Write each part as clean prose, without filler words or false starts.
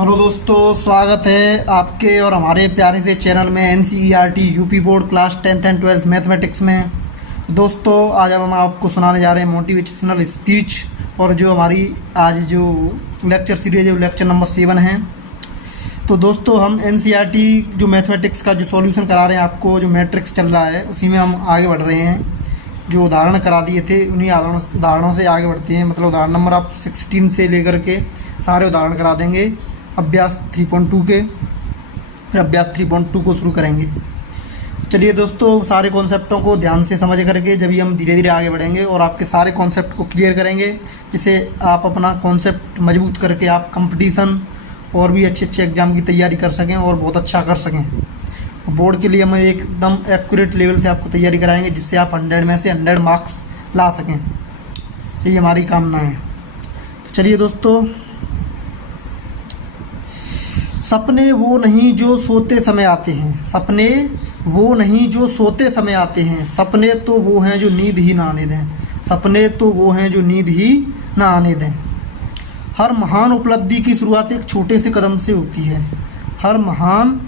Hello दोस्तों, स्वागत है आपके और हमारे प्यारे से चैनल में NCERT UP board class 10th and 12th mathematics में। तो दोस्तों, आज हम आपको सुनाने जा रहे हैं मोटिवेशनल स्पीच। और जो हमारी आज जो लेक्चर सीरीज है लेक्चर नंबर 7 है। तो दोस्तों, हम NCERT जो मैथमेटिक्स का जो सॉल्यूशन करा रहे हैं आपको, जो मैट्रिक्स चल रहा है उसी में हम आगे बढ़ रहे हैं। जो उदाहरण करा दिए थे उन्हीं उदाहरणों से आगे बढ़ते हैं। मतलब उदाहरण नंबर आप 16 से लेकर के सारे उदाहरण करा देंगे अभ्यास 3.2 के। फिर अभ्यास 3.2 को शुरू करेंगे। चलिए दोस्तों, सारे कॉन्सेप्टों को ध्यान से समझ करके जब हम धीरे धीरे आगे बढ़ेंगे और आपके सारे कॉन्सेप्ट को क्लियर करेंगे, जिससे आप अपना कॉन्सेप्ट मजबूत करके आप कंपटीशन और भी अच्छे अच्छे एग्ज़ाम की तैयारी कर सकें और बहुत अच्छा कर सकें। बोर्ड के लिए हम एकदम एक्यूरेट लेवल से आपको तैयारी कराएंगे, जिससे आप 100 में से 100 मार्क्स ला सकें। यही हमारी कामना है। तो चलिए दोस्तों, सपने वो नहीं जो सोते समय आते हैं। सपने वो नहीं जो सोते समय आते हैं। सपने तो वो हैं जो नींद ही ना आने दें। सपने तो वो हैं जो नींद ही ना आने दें। हर महान उपलब्धि की शुरुआत एक छोटे से कदम से होती है। हर महान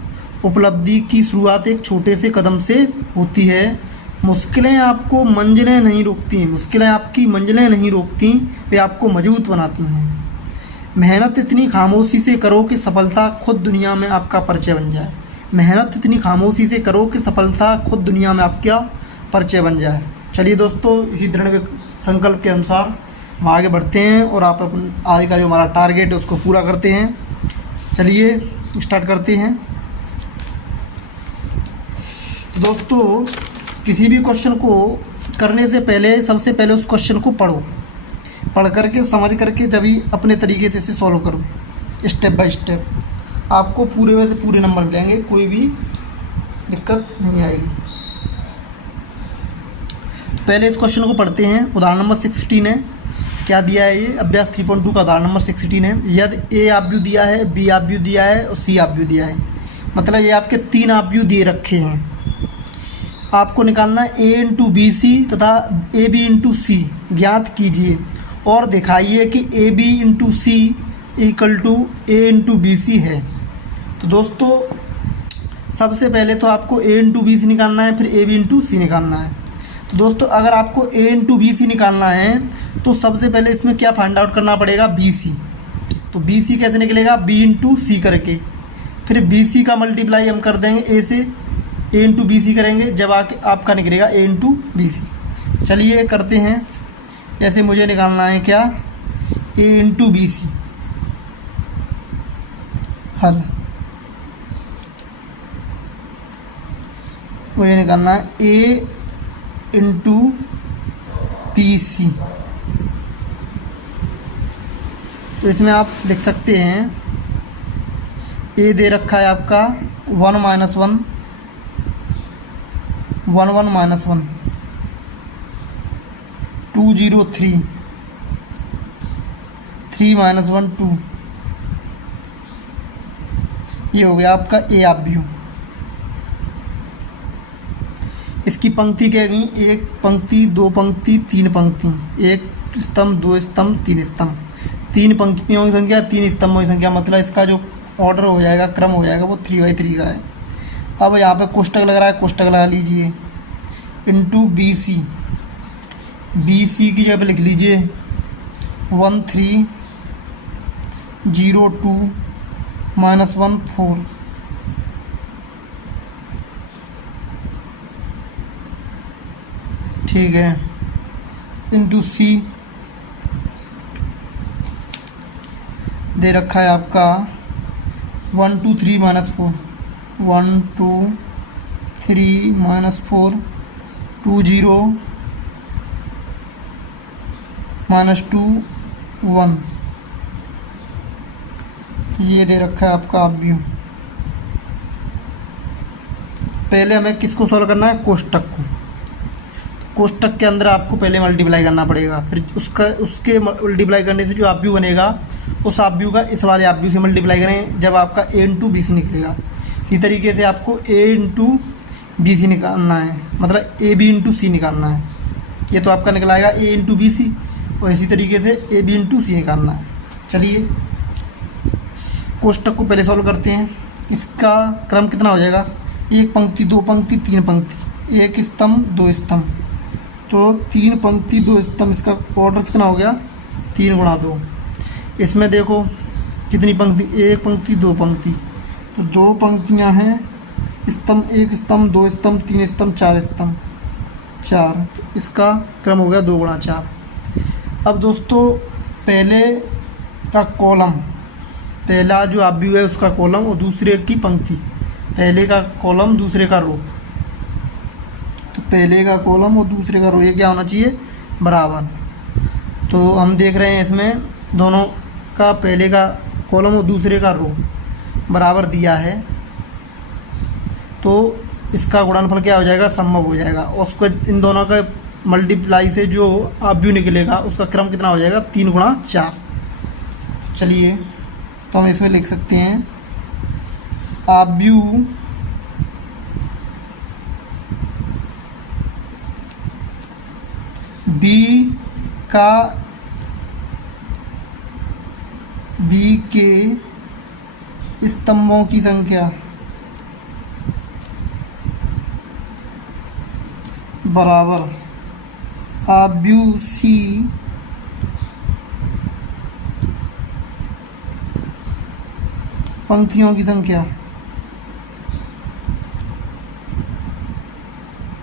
उपलब्धि की शुरुआत एक छोटे से कदम से होती है। मुश्किलें आपको मंजिलें नहीं रोकती। मुश्किलें आपकी मंजिलें नहीं रोकती, वे आपको मजबूत बनाती हैं। मेहनत इतनी खामोशी से करो कि सफलता खुद दुनिया में आपका परिचय बन जाए। मेहनत इतनी खामोशी से करो कि सफलता खुद दुनिया में आपका परिचय बन जाए। चलिए दोस्तों, इसी दृढ़ संकल्प के अनुसार हम आगे बढ़ते हैं और आप आज का जो हमारा टारगेट है उसको पूरा करते हैं। चलिए स्टार्ट करते हैं। दोस्तों, किसी भी क्वेश्चन को करने से पहले सबसे पहले उस क्वेश्चन को पढ़ करके समझ करके जब ही अपने तरीके से इसे सॉल्व करो, स्टेप बाय स्टेप। आपको पूरे में से पूरे नंबर मिलेंगे, कोई भी दिक्कत नहीं आएगी। पहले इस क्वेश्चन को पढ़ते हैं। उदाहरण नंबर 16 है। क्या दिया है ये? अभ्यास 3.2 का उदाहरण नंबर 16 है। यदि ए आव्यूह दिया है, बी आव्यूह दिया है और सी आव्यूह दिया है। मतलब ये आपके 3 आव्यूह दिए रखे हैं। आपको निकालना है ए इंटू बी सी तथा ए बी इंटू सी ज्ञात कीजिए और दिखाइए कि A B into C equal to A into B C है। तो दोस्तों, सबसे पहले तो आपको ए इंटू बी सी निकालना है, फिर ए बी इंटू सी निकालना है। तो दोस्तों, अगर आपको ए इंटू बी सी निकालना है तो सबसे पहले इसमें क्या फाइंड आउट करना पड़ेगा? B C. तो बी सी कैसे निकलेगा? बी इंटू सी करके। फिर बी सी का मल्टीप्लाई हम कर देंगे ए से, ए इंटू बी सी करेंगे, जब आपका निकलेगा ए इंटू बी सी। चलिए करते हैं। जैसे मुझे निकालना है क्या? ए इंटू बी सी हल। मुझे निकालना है ए इंटू बी सी। तो इसमें आप लिख सकते हैं, ए दे रखा है आपका 1 - 1 1 1 - 1 2 0 3 3 - 1 2। ये हो गया आपका ए आव्यूह। इसकी पंक्ति क्या गई? 1 पंक्ति, 2 पंक्ति, 3 पंक्ति, 1 स्तंभ, 2 स्तंभ, 3 स्तंभ। 3 पंक्तियों की संख्या, 3 स्तंभों की संख्या। मतलब इसका जो ऑर्डर हो जाएगा, क्रम हो जाएगा, वो 3/3 का है। अब यहाँ पे कोष्टक लग रहा है, कोष्टक लगा लीजिए। Into B C, B C की जगह पे लिख लीजिए 1 3 0 2 -1 4। ठीक है। इंटू सी दे रखा है आपका 1 2 3 -4 1 2 3 -4 2 0 -2 1। ये दे रखा है आपका आव्यूह। पहले हमें किसको सॉल्व करना है? कोष्टक को। कोष्टक के अंदर आपको पहले मल्टीप्लाई करना पड़ेगा, फिर उसके मल्टीप्लाई करने से जो आव्यूह बनेगा उस आव्यूह का इस वाले आव्यूह से मल्टीप्लाई करें, जब आपका ए इंटू बी सी निकलेगा। इसी तरीके से आपको ए इंटू बी सी निकालना है, मतलब ए बी इंटू सी निकालना है। ये तो आपका निकलाएगा ए इंटू बी सी, और इसी तरीके से ए बी इंटू सी निकालना है। चलिए कोष्टक को पहले सॉल्व करते हैं। इसका क्रम कितना हो जाएगा, एक पंक्ति, दो पंक्ति, तीन पंक्ति, एक स्तंभ, दो स्तंभ, तो तीन पंक्ति दो स्तंभ, इसका ऑर्डर कितना हो गया, 3 गुणा 2। इसमें देखो कितनी पंक्ति, एक पंक्ति, दो पंक्ति, तो दो पंक्तियां हैं, स्तंभ, एक स्तंभ, दो स्तंभ, तीन स्तंभ, चार स्तंभ, 4। इसका क्रम हो गया 2 गुणा 4। अब दोस्तों पहले का कॉलम, पहला जो आव्यूह है उसका कॉलम और दूसरे की पंक्ति, पहले का कॉलम दूसरे का रो, तो पहले का कॉलम और दूसरे का रो ये क्या होना चाहिए, बराबर। तो हम देख रहे हैं इसमें दोनों का, पहले का कॉलम और दूसरे का रो बराबर दिया है, तो इसका गुणनफल क्या हो जाएगा, समवर्ग हो जाएगा, और उसको इन दोनों का मल्टीप्लाई से जो आव्यूह निकलेगा उसका क्रम कितना हो जाएगा, 3 गुणा 4। चलिए तो हम इसमें लिख सकते हैं आव्यूह बी के स्तंभों की संख्या बराबर आव्यूह सी पंक्तियों की संख्या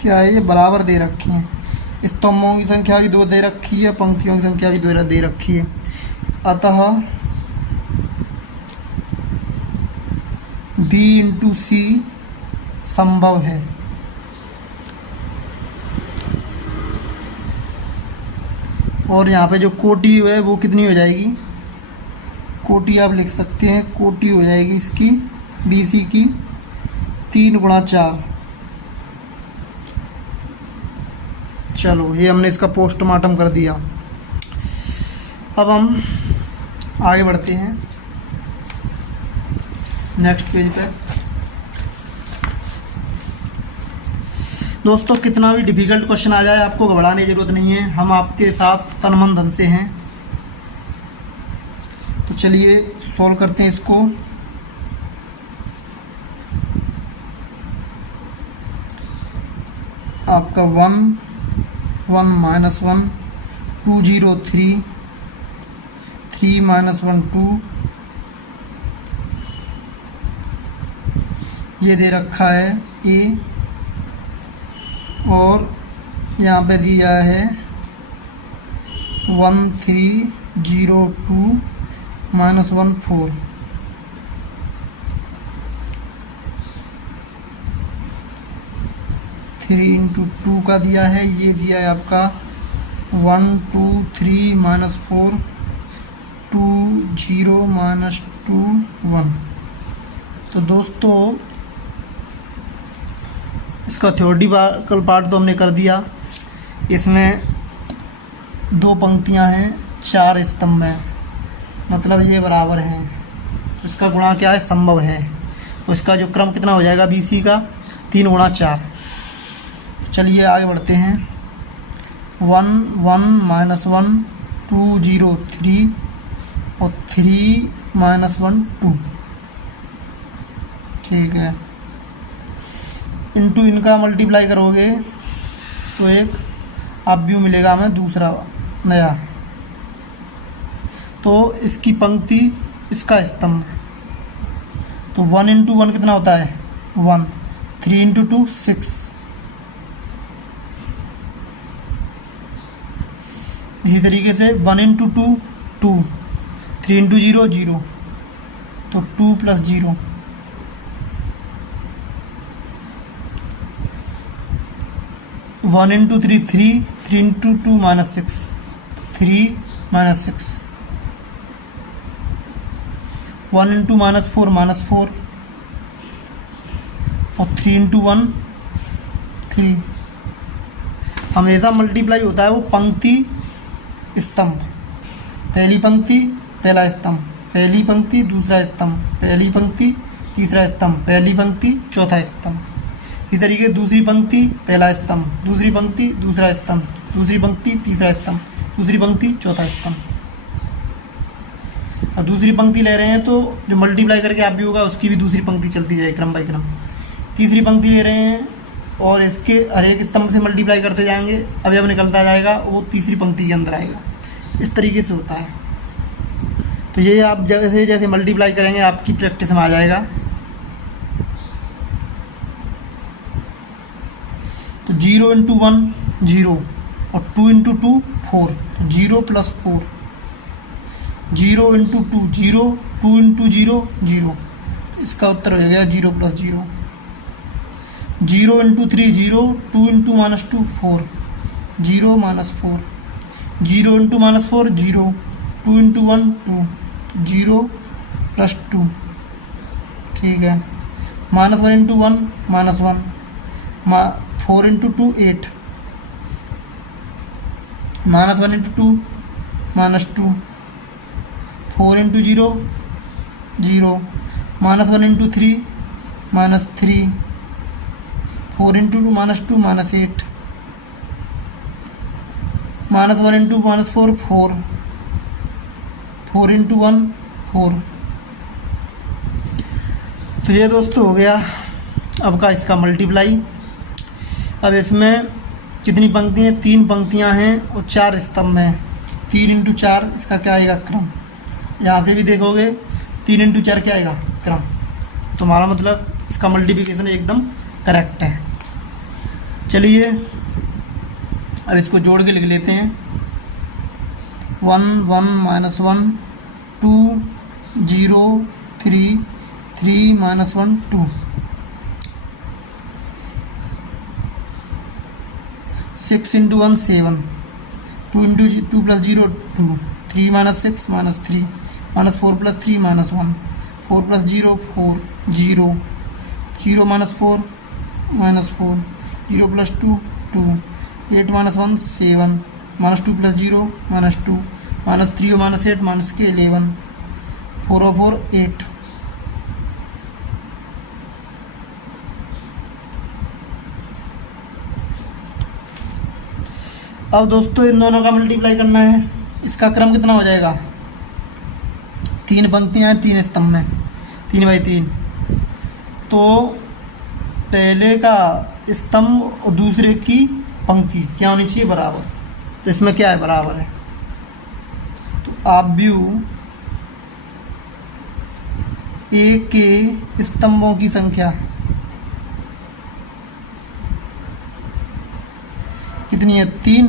क्या है, ये बराबर दे रखी है। स्तंभों की संख्या भी 2 दे रखी है, पंक्तियों की संख्या भी 2 दे रखी है, अतः B इंटू सी संभव है। और यहाँ पे जो कोटि है वो कितनी हो जाएगी, कोटि आप लिख सकते हैं, कोटि हो जाएगी इसकी BC की 3 गुणा 4। चलो ये हमने इसका पोस्टमार्टम कर दिया। अब हम आगे बढ़ते हैं नेक्स्ट पेज पे। दोस्तों कितना भी डिफ़िकल्ट क्वेश्चन आ जाए आपको घबराने की ज़रूरत नहीं है, हम आपके साथ तन मन धन से हैं। तो चलिए सॉल्व करते हैं इसको। आपका 1 1 माइनस 1 2 0 3 3 माइनस 1 2, ये दे रखा है ए, और यहाँ पे दिया है 1 3 0 2 माइनस 1 4। थ्री इंटू 2 का दिया है, ये दिया है आपका 1 2 3 माइनस 4 2 0 माइनस 2 1। तो दोस्तों इसका थ्योरेटिकल पार्ट तो हमने कर दिया। इसमें 2 पंक्तियां हैं, 4 स्तंभ हैं, मतलब ये बराबर हैं, इसका गुणा क्या है, संभव है। तो इसका जो क्रम कितना हो जाएगा BC का, 3 गुणा 4। चलिए आगे बढ़ते हैं। 1 1 माइनस 1 2 0 3 और 3 माइनस 1 2, ठीक है। इनटू इनका मल्टीप्लाई करोगे तो एक आव्यूह मिलेगा हमें दूसरा नया। तो इसकी पंक्ति, इसका स्तंभ, तो 1 इंटू 1 कितना होता है 1, 3 इंटू 2 6। इसी तरीके से 1 इंटू 2 2, 3 इंटू 0 0, तो 2 plus 0, 1 into 3 3, 3 into 2 minus 6, 3 minus 6, 1 into minus 4 और 3 इंटू 1 3। हमेशा मल्टीप्लाई होता है वो पंक्ति स्तंभ, पहली पंक्ति पहला स्तंभ, पहली पंक्ति दूसरा स्तंभ, पहली पंक्ति तीसरा स्तंभ, पहली पंक्ति चौथा स्तंभ। इस तरीके दूसरी पंक्ति पहला स्तंभ, दूसरी पंक्ति दूसरा स्तंभ, दूसरी पंक्ति तीसरा स्तंभ, दूसरी पंक्ति चौथा स्तंभ। और दूसरी पंक्ति ले रहे हैं तो जो मल्टीप्लाई करके आप भी होगा उसकी भी दूसरी पंक्ति चलती जाएगी क्रम बाई क्रम। तीसरी पंक्ति ले रहे हैं और इसके हर एक स्तंभ से मल्टीप्लाई करते जाएंगे, अब जब निकलता जाएगा वो तीसरी पंक्ति के अंदर आएगा। इस तरीके से होता है। तो ये आप जैसे जैसे मल्टीप्लाई करेंगे आपकी प्रैक्टिस में आ जाएगा। तो 0 × 1 0 और 2 × 2 4, 0 + 4, 0 × 2 0, 2 × 0 0, इसका उत्तर हो गया 0 + 0। 0 × 3 0, 2 × -2 4, 0 - 4, 0 × -4 0, 2 × 1 2, 0 + 2, ठीक है। -1 × 1 -1, 4 × 2 8, -1 × 2 -2, 4 × 0 0, -1 × 3 -3, 4 × 2 -2 -8, -1 × 4 4, 4 × 1 4। तो ये दोस्तों हो गया अब का इसका मल्टीप्लाई। अब इसमें कितनी पंक्ति हैं? 3 पंक्तियां हैं और 4 स्तंभ हैं। 3 × 4 इसका क्या आएगा? क्रम। यहाँ से भी देखोगे 3 × 4 क्या आएगा? क्रम। तो हमारा मतलब इसका मल्टीप्लिकेशन एकदम करेक्ट है। चलिए अब इसको जोड़ के लिख लेते हैं। 1 1 -1 2 0 3 3 -1 2, 6 × 1 7, 2 × 2 + 0 2, 3 - 6 -3, -4 + 3 -1, 4 + 0 4, 0 0 - 4 -4, 0 + 2 2, 8 - 1 7, -2 + 0 -2, -3 और -8 -11, 4 और 4 8। अब दोस्तों इन दोनों का मल्टीप्लाई करना है। इसका क्रम कितना हो जाएगा? 3 पंक्तियाँ हैं 3 स्तंभ में, 3 × 3। तो पहले का स्तंभ और दूसरे की पंक्ति क्या होनी चाहिए? बराबर। तो इसमें क्या है? बराबर है। तो आव्यूह ए के स्तंभों की संख्या कितनी है? 3।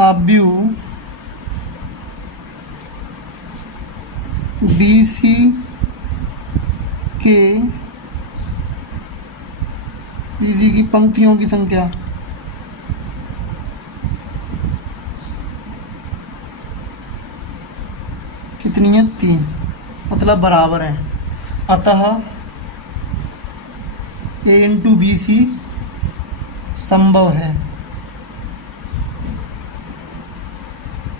आव्यूह BC की पंक्तियों की संख्या कितनी है? 3, मतलब बराबर है। अतः A × BC संभव है,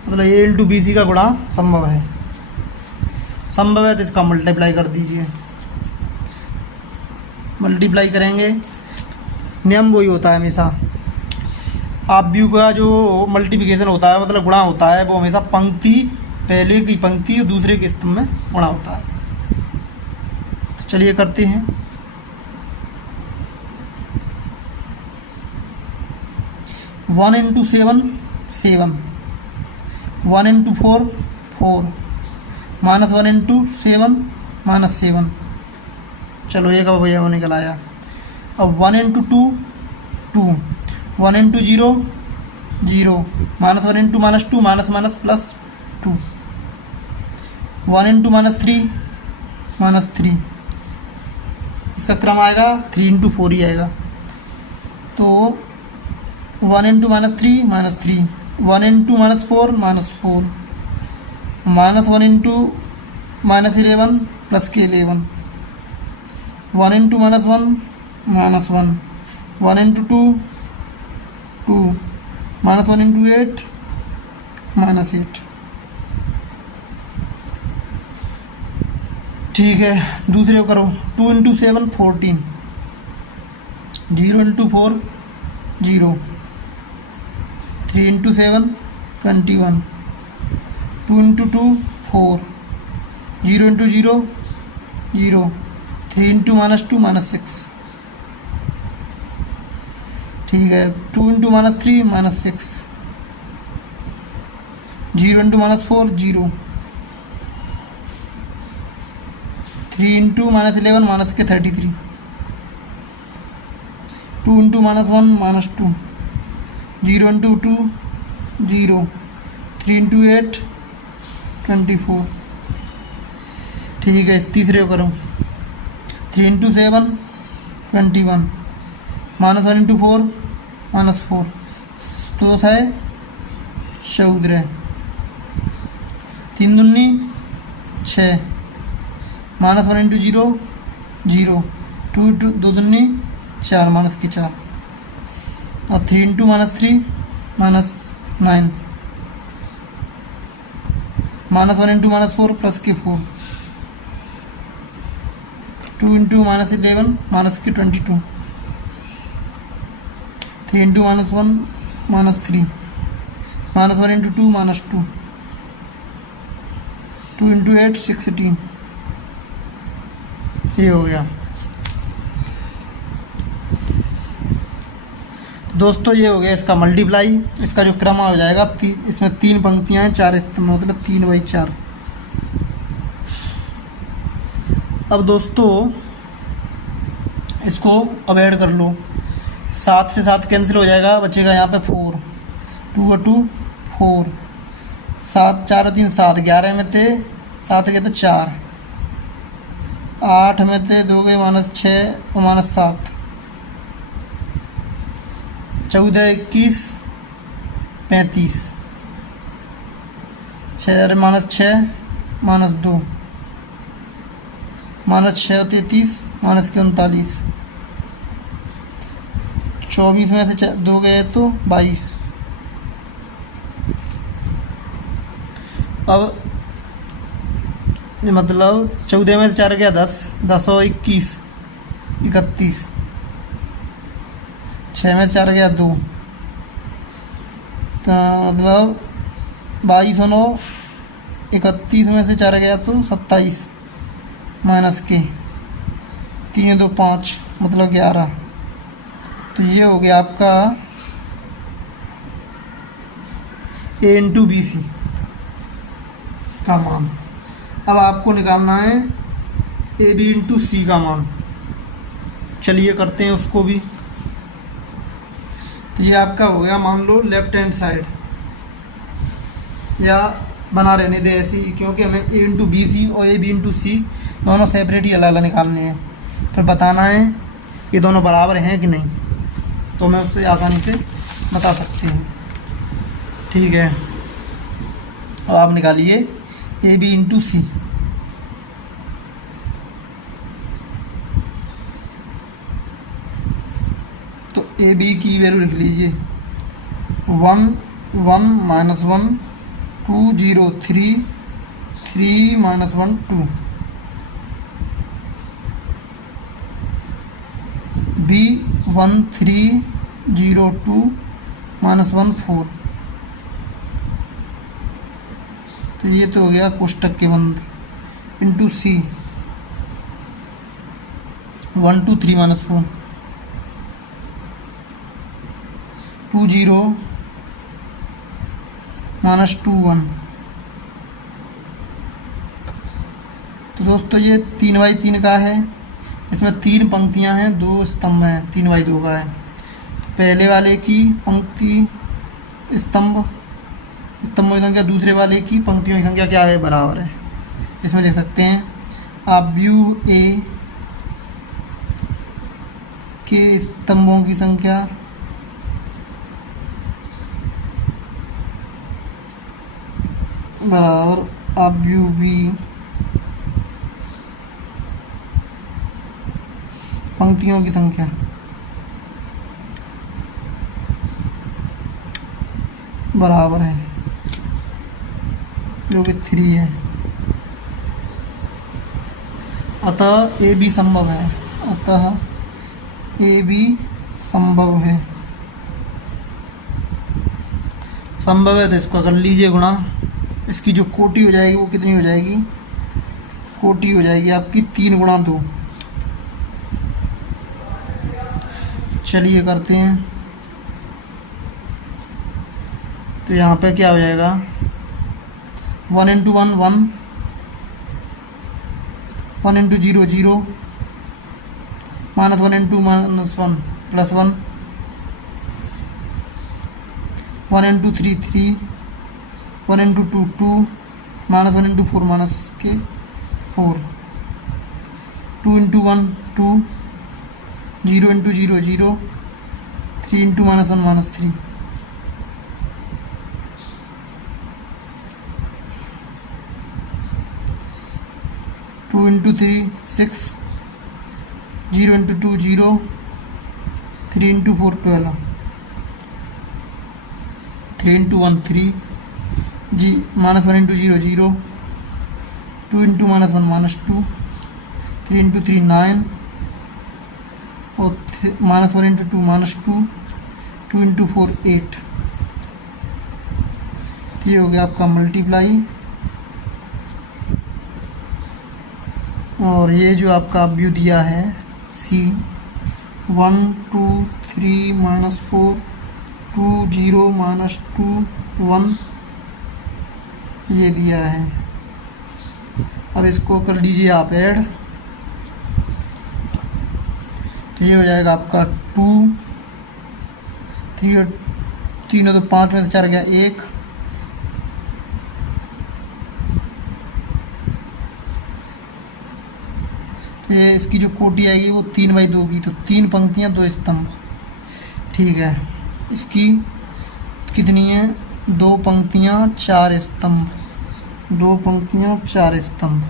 मतलब A × BC का गुणा संभव है। संभव है तो इसका मल्टीप्लाई कर दीजिए। मल्टीप्लाई करेंगे, नियम वही होता है हमेशा। आव्यूह का जो मल्टीप्लिकेशन होता है मतलब गुणा होता है, वो हमेशा पंक्ति, पहले की पंक्ति और दूसरे के स्तंभ में गुणा होता है। तो चलिए करते हैं। वन × 7 7, 1 × 4 4, -1 × 7 -7। चलो ये का भैया वो निकल आया। अब 1 × 2 2, 1 × 0 0, -1 × -2 -+2, 1 × -3 -3। इसका क्रम आएगा 3 × 4 ही आएगा। तो 1 × -3 -3, 1 × -4 -4, -1 × -11 +11, 1 × -1 -1, 1 × 2 2, -1 × 8 -8। ठीक है, दूसरे को करो। 2 × 7 14, 0 × 4 0, 3 × 7 21, 2 इंटू 2 4, 0 इंटू 0 0, 3 इंटू -2 -6, ठीक है। 2 into -3 -6, 0 into -4 0, 3 into -11 -33, 2 into -1 -2, 0 into 2 0, 3 into 8 24, ठीक है। इस तीसरे को करूँ, 3 इंटू 7 21, -1 इंटू 4 -4, तो है 14, 3 दूनी 6, -1 इंटू 0 0, 2 इंटू 2 दूनी 4 -4, और 3 into -3 -9, -1 into -4 +4, 2 into -11 -22, 3 into -1 -3, -1 into 2 -2, 2 into 8 16, ये हो गया। दोस्तों ये हो गया इसका मल्टीप्लाई। इसका जो क्रम हो जाएगा, इसमें 3 पंक्तियां हैं, 4 स्तंभ, मतलब 3/4। अब दोस्तों इसको अब ऐड कर लो, 7 से 7 कैंसिल हो जाएगा, बचेगा यहाँ पे 4, 2 और 2 4, 7 4 और 3 7, 11 में थे 7 गए तो 4, 8 में थे 2 गए -6 और -7, 14 21 35, 6 -6 -2, -6 और 33 -39, 24 में से 2 गए तो 22। अब मतलब 14 में से 4 गया 10, 10 और 21 31, 6 में से 4 गया 2, तो मतलब 22 और 9 31 में से 4 गया तो 27, माइनस के 3 2 5, मतलब 11। तो ये हो गया आपका A इंटू बी सी का मान। अब आपको निकालना है ए बी इंटू सी का मान। चलिए करते हैं उसको भी। तो ये आपका हो गया, मान लो लेफ्ट हैंड साइड, या बना रहने दे ऐसे ही, क्योंकि हमें ए इंटू बी सी और ए बी इंटू सी दोनों सेपरेट ही अलग अलग निकालने हैं। फिर बताना है ये दोनों बराबर हैं कि नहीं, तो मैं उससे आसानी से बता सकते हैं। ठीक है, अब आप निकालिए ए बी इंटू सी। तो ए बी की वैल्यू लिख लीजिए 1 1 -1 2 0 3 3 -1 2। बी 1 3 0 2 -1 4। तो ये तो हो गया कोष्टक के बंद। इंटू सी 1 2 3 -4 2 0 -2 1। तो दोस्तों ये 3/3 का है। इसमें 3 पंक्तियां हैं, 2 स्तंभ हैं, 3/2 का है। तो पहले वाले की पंक्ति स्तंभों की संख्या दूसरे वाले की पंक्तियों की संख्या क्या है, बराबर है। इसमें लिख सकते हैं आप व्यू ए के स्तंभों की संख्या बराबर आप व्यू बी पंक्तियों की संख्या बराबर है, जो कि 3 है। अतः ए बी संभव है। अतः ए बी संभव है। संभव है तो इसको कर लीजिए गुणा इसकी जो कोटि हो जाएगी वो कितनी हो जाएगी, कोटि हो जाएगी आपकी 3 गुणा 2। चलिए करते हैं। तो यहाँ पे क्या हो जाएगा, 1 into 1 1, 1 into 0 0, -1 into -1 +1, 1 into 3 3, 1 into 2 2, -1 into 4 -4, 2 into 1 2, 0 into 0 0, 3 into -1 -3, 2 into 3 6, 0 into 2 0, 3 into 4 12, 3 into 1 3, जी -1 इंटू 0 0, 2 इंटू -1 -2, 3 इंटू 3 9, और -1 इंटू 2 -2, 2 इंटू 4 8। ये हो गया आपका मल्टीप्लाई। और ये जो आपका व्यू दिया है C 1 2 3 -4 2 0 -2 1, ये दिया है। अब इसको कर लीजिए आप ऐड, तो ये हो जाएगा आपका 2 3 और 3 तो 5 में से 4 गया 1, ये इसकी जो कोटि आएगी वो 3/2 की, तो 3 पंक्तियाँ 2 स्तंभ। ठीक है, इसकी कितनी है, 2 पंक्तियाँ 4 स्तंभ, 2 पंक्तियाँ 4 स्तंभ।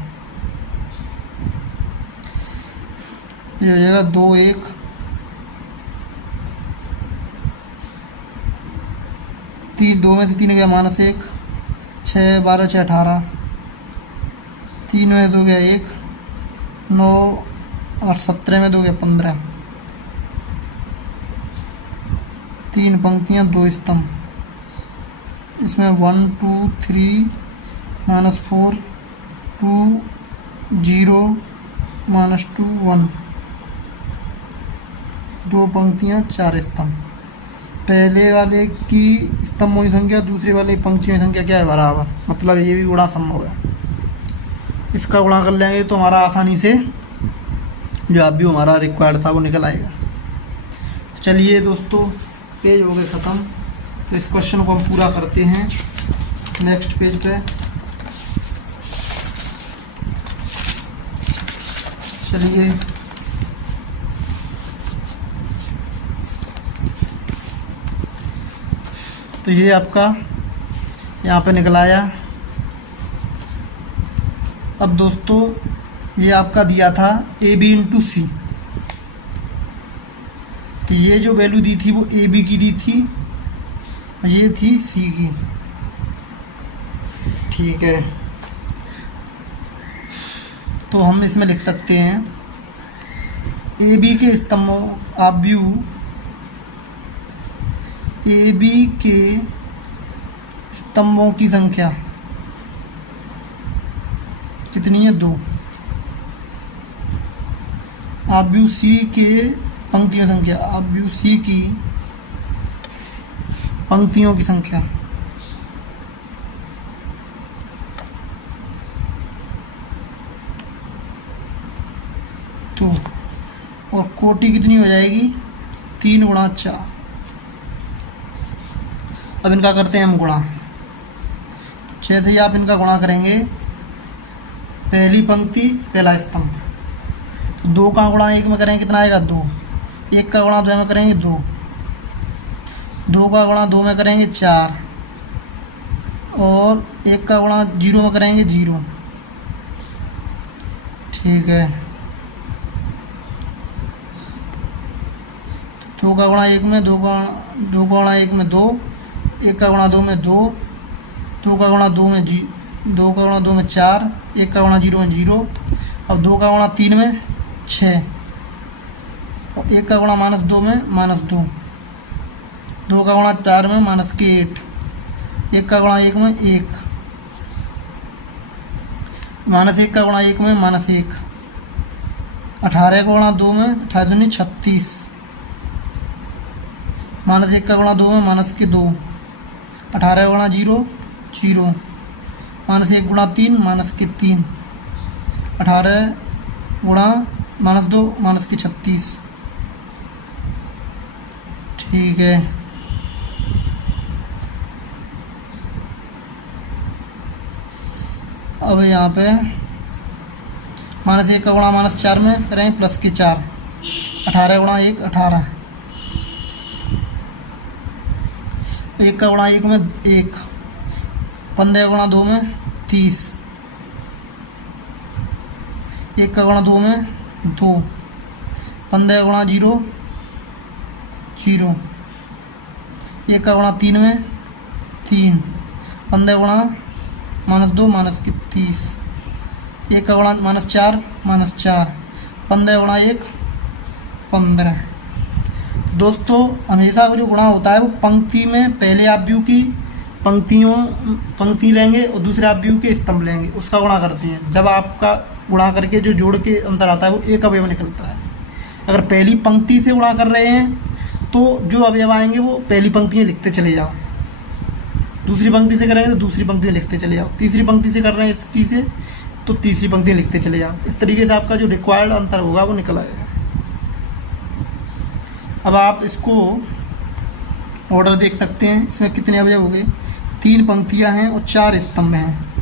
ये हो जाएगा 2 1, 3 2 में से 3 गया -1, 6 12 6 18, 3 में 2 गया 1, 9 8 17 में 2 गया 15, 3 पंक्तियाँ 2 स्तंभ। इसमें 1 2 3 -4 2 0 -2 1, 2 पंक्तियाँ 4 स्तंभ। पहले वाले की स्तंभों की संख्या दूसरे वाले पंक्तियों की संख्या क्या है, बराबर, मतलब ये भी गुणा संभव है। इसका गुणा कर लेंगे तो हमारा आसानी से जो आप भी हमारा रिक्वायर्ड था वो निकल आएगा। तो चलिए दोस्तों, पेज हो गए ख़त्म। तो इस क्वेश्चन को हम पूरा करते हैं नेक्स्ट पेज पे। चलिए, तो ये आपका यहाँ पे निकल आया। अब दोस्तों ये आपका दिया था AB इंटू सी, तो ये जो वैल्यू दी थी वो AB की दी थी, ये थी C की। ठीक है, तो हम इसमें लिख सकते हैं AB के स्तंभों, आप व्यू AB के स्तंभों की संख्या कितनी है, 2। आप व्यू C के पंक्तियों संख्या, आप व्यू C की पंक्तियों की संख्या, तो और कोटि कितनी हो जाएगी, 3 गुणा 4। अब इनका करते हैं हम गुणा। जैसे ही आप इनका गुणा करेंगे, पहली पंक्ति पहला स्तंभ, तो 2 का गुणा 1 में करेंगे कितना आएगा, 2। 1 का गुणा 2 में करेंगे 2, 2 का गुणा 2 में करेंगे 4, और 1 का गुणा 0 में करेंगे 0। ठीक है, 2 का गुणा 1 में, 2 का गुणा 1 में 2, 1 का गुणा 2 में 2, 2 का गुणा 2 में 2 का गुणा 2 में 4, 1 का गुणा 0 में 0, और 2 का गुणा 3 में 6, और 1 का गुणा -2 में -2, 2 का गुणा 4 में -8, 1 का गुणा 1 में 1, -1 का गुणा 1 में -1, 18 का गुणा 2 में 18 दूनी 36, -1 का गुणा 2 में -2, 18 का गुणा 0 0, -1 गुणा 3 -3, 18 गुणा -2 -36। ठीक है, अब यहाँ पे -1 का गुणा -4 में करें +4, 18 गुणा 1 18, 1 का गुणा 1 में 1, 15 गुणा 2 में 30, 1 का गुणा 2 में 2, 15 गुणा 0 0, 1 का गुणा 3 में 3, 15 गुणा -2 -30, 1 का गुणा -4 -4, 15 गुणा 1 15। दोस्तों हमेशा जो गुणा होता है वो पंक्ति में पहले आप व्यू की पंक्ति लेंगे और दूसरे आप व्यू के स्तंभ लेंगे, उसका गुणा करते हैं। जब आपका गुणा करके जो जोड़ के आंसर आता है वो एक अवयव निकलता है। अगर पहली पंक्ति से गुणा कर रहे हैं तो जो अवयव आएंगे वो पहली पंक्ति में लिखते चले जाओ, दूसरी पंक्ति से करेंगे तो दूसरी पंक्ति में लिखते चले जाओ, तीसरी पंक्ति से कर रहे हैं इसकी से तो तीसरी पंक्ति में लिखते चले जाओ। इस तरीके से आपका जो रिक्वायर्ड आंसर होगा वो निकल आएगा। अब आप इसको ऑर्डर देख सकते हैं, इसमें कितने अवयव हो गए, 3 पंक्तियां हैं और 4 स्तंभ हैं,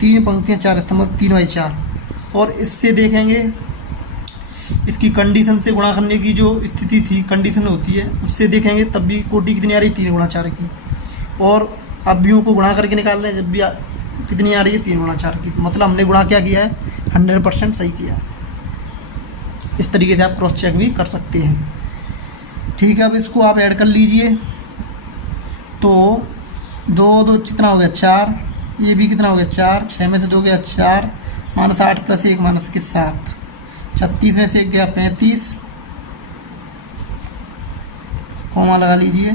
3 पंक्तियां 4 स्तंभ, 3/4। और इससे देखेंगे इसकी कंडीशन से गुणा करने की जो स्थिति थी, कंडीशन होती है, उससे देखेंगे तब भी कोटि कितनी आ रही है, 3 गुणा 4 की। और अवयवों को गुणा करके निकाल रहे हैं जब भी कितनी आ रही है, 3 गुणा 4 की। मतलब हमने गुणा क्या किया है, 100% सही किया। इस तरीके से आप क्रॉस चेक भी कर सकते हैं। ठीक है, अब इसको आप ऐड कर लीजिए तो 2 2 कितना हो गया 4, ये भी कितना हो गया 4, 6 में से 2 गया 4, -8 + 1 -7, 36 में से 1 गया 35, कॉमा लगा लीजिए,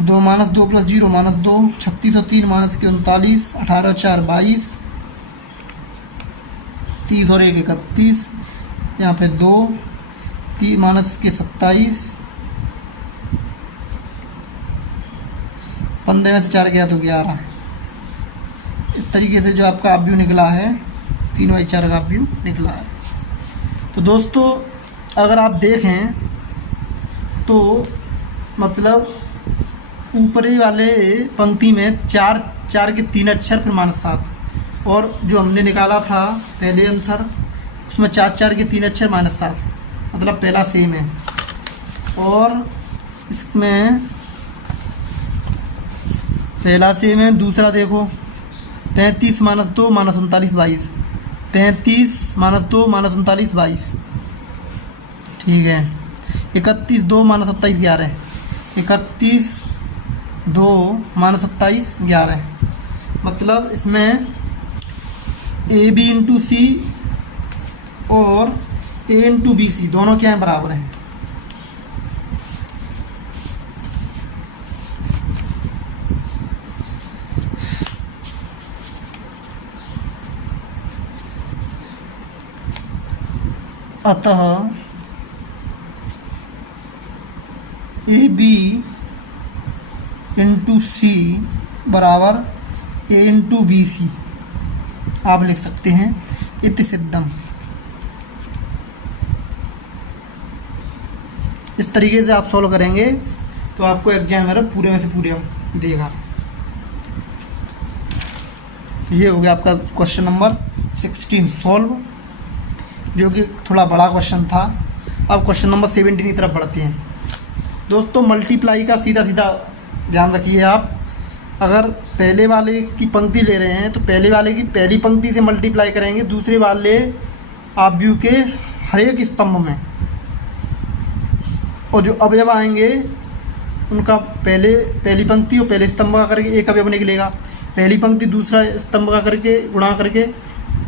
2 - 2 + 0 -2, 36 और 3 -39, 18 और 4 22, 30 और 1 31, यहाँ पे 2 -27, 15 में से 4 गया तो 11। इस तरीके से जो आपका अवयव निकला है 3/4 का अवयव निकला है। तो दोस्तों अगर आप देखें तो मतलब ऊपरी वाले पंक्ति में 4 के 3 अक्षर फिर -7, और जो हमने निकाला था पहले आंसर उसमें 4 के 3 अक्षर -7, मतलब पहला सेम है। और इसमें पहला सेम है, दूसरा देखो 35 - 2 -39 22, 35 - 2 -39 22। ठीक है, 31 2 -27 11, 31 2 -27 11। मतलब इसमें AB × C और A × BC दोनों क्या हैं, बराबर हैं। अतः AB × C बराबर A × BC आप लिख सकते हैं, इति सिद्धम। इस तरीके से आप सॉल्व करेंगे तो आपको एग्जाम मेरा पूरे में से पूरे अंक देगा। ये हो गया आपका क्वेश्चन नंबर 16 सॉल्व, जो कि थोड़ा बड़ा क्वेश्चन था। अब क्वेश्चन नंबर 17 की तरफ बढ़ते हैं। दोस्तों मल्टीप्लाई का सीधा सीधा ध्यान रखिए आप। अगर पहले वाले की पंक्ति ले रहे हैं तो पहले वाले की पहली पंक्ति से मल्टीप्लाई करेंगे दूसरे वाले अवयव के हर एक स्तंभ में, और जो अवयव आएंगे उनका पहली पंक्ति और पहले स्तंभ का करके एक अवयव निकलेगा, पहली पंक्ति दूसरा स्तंभ का करके गुणा करके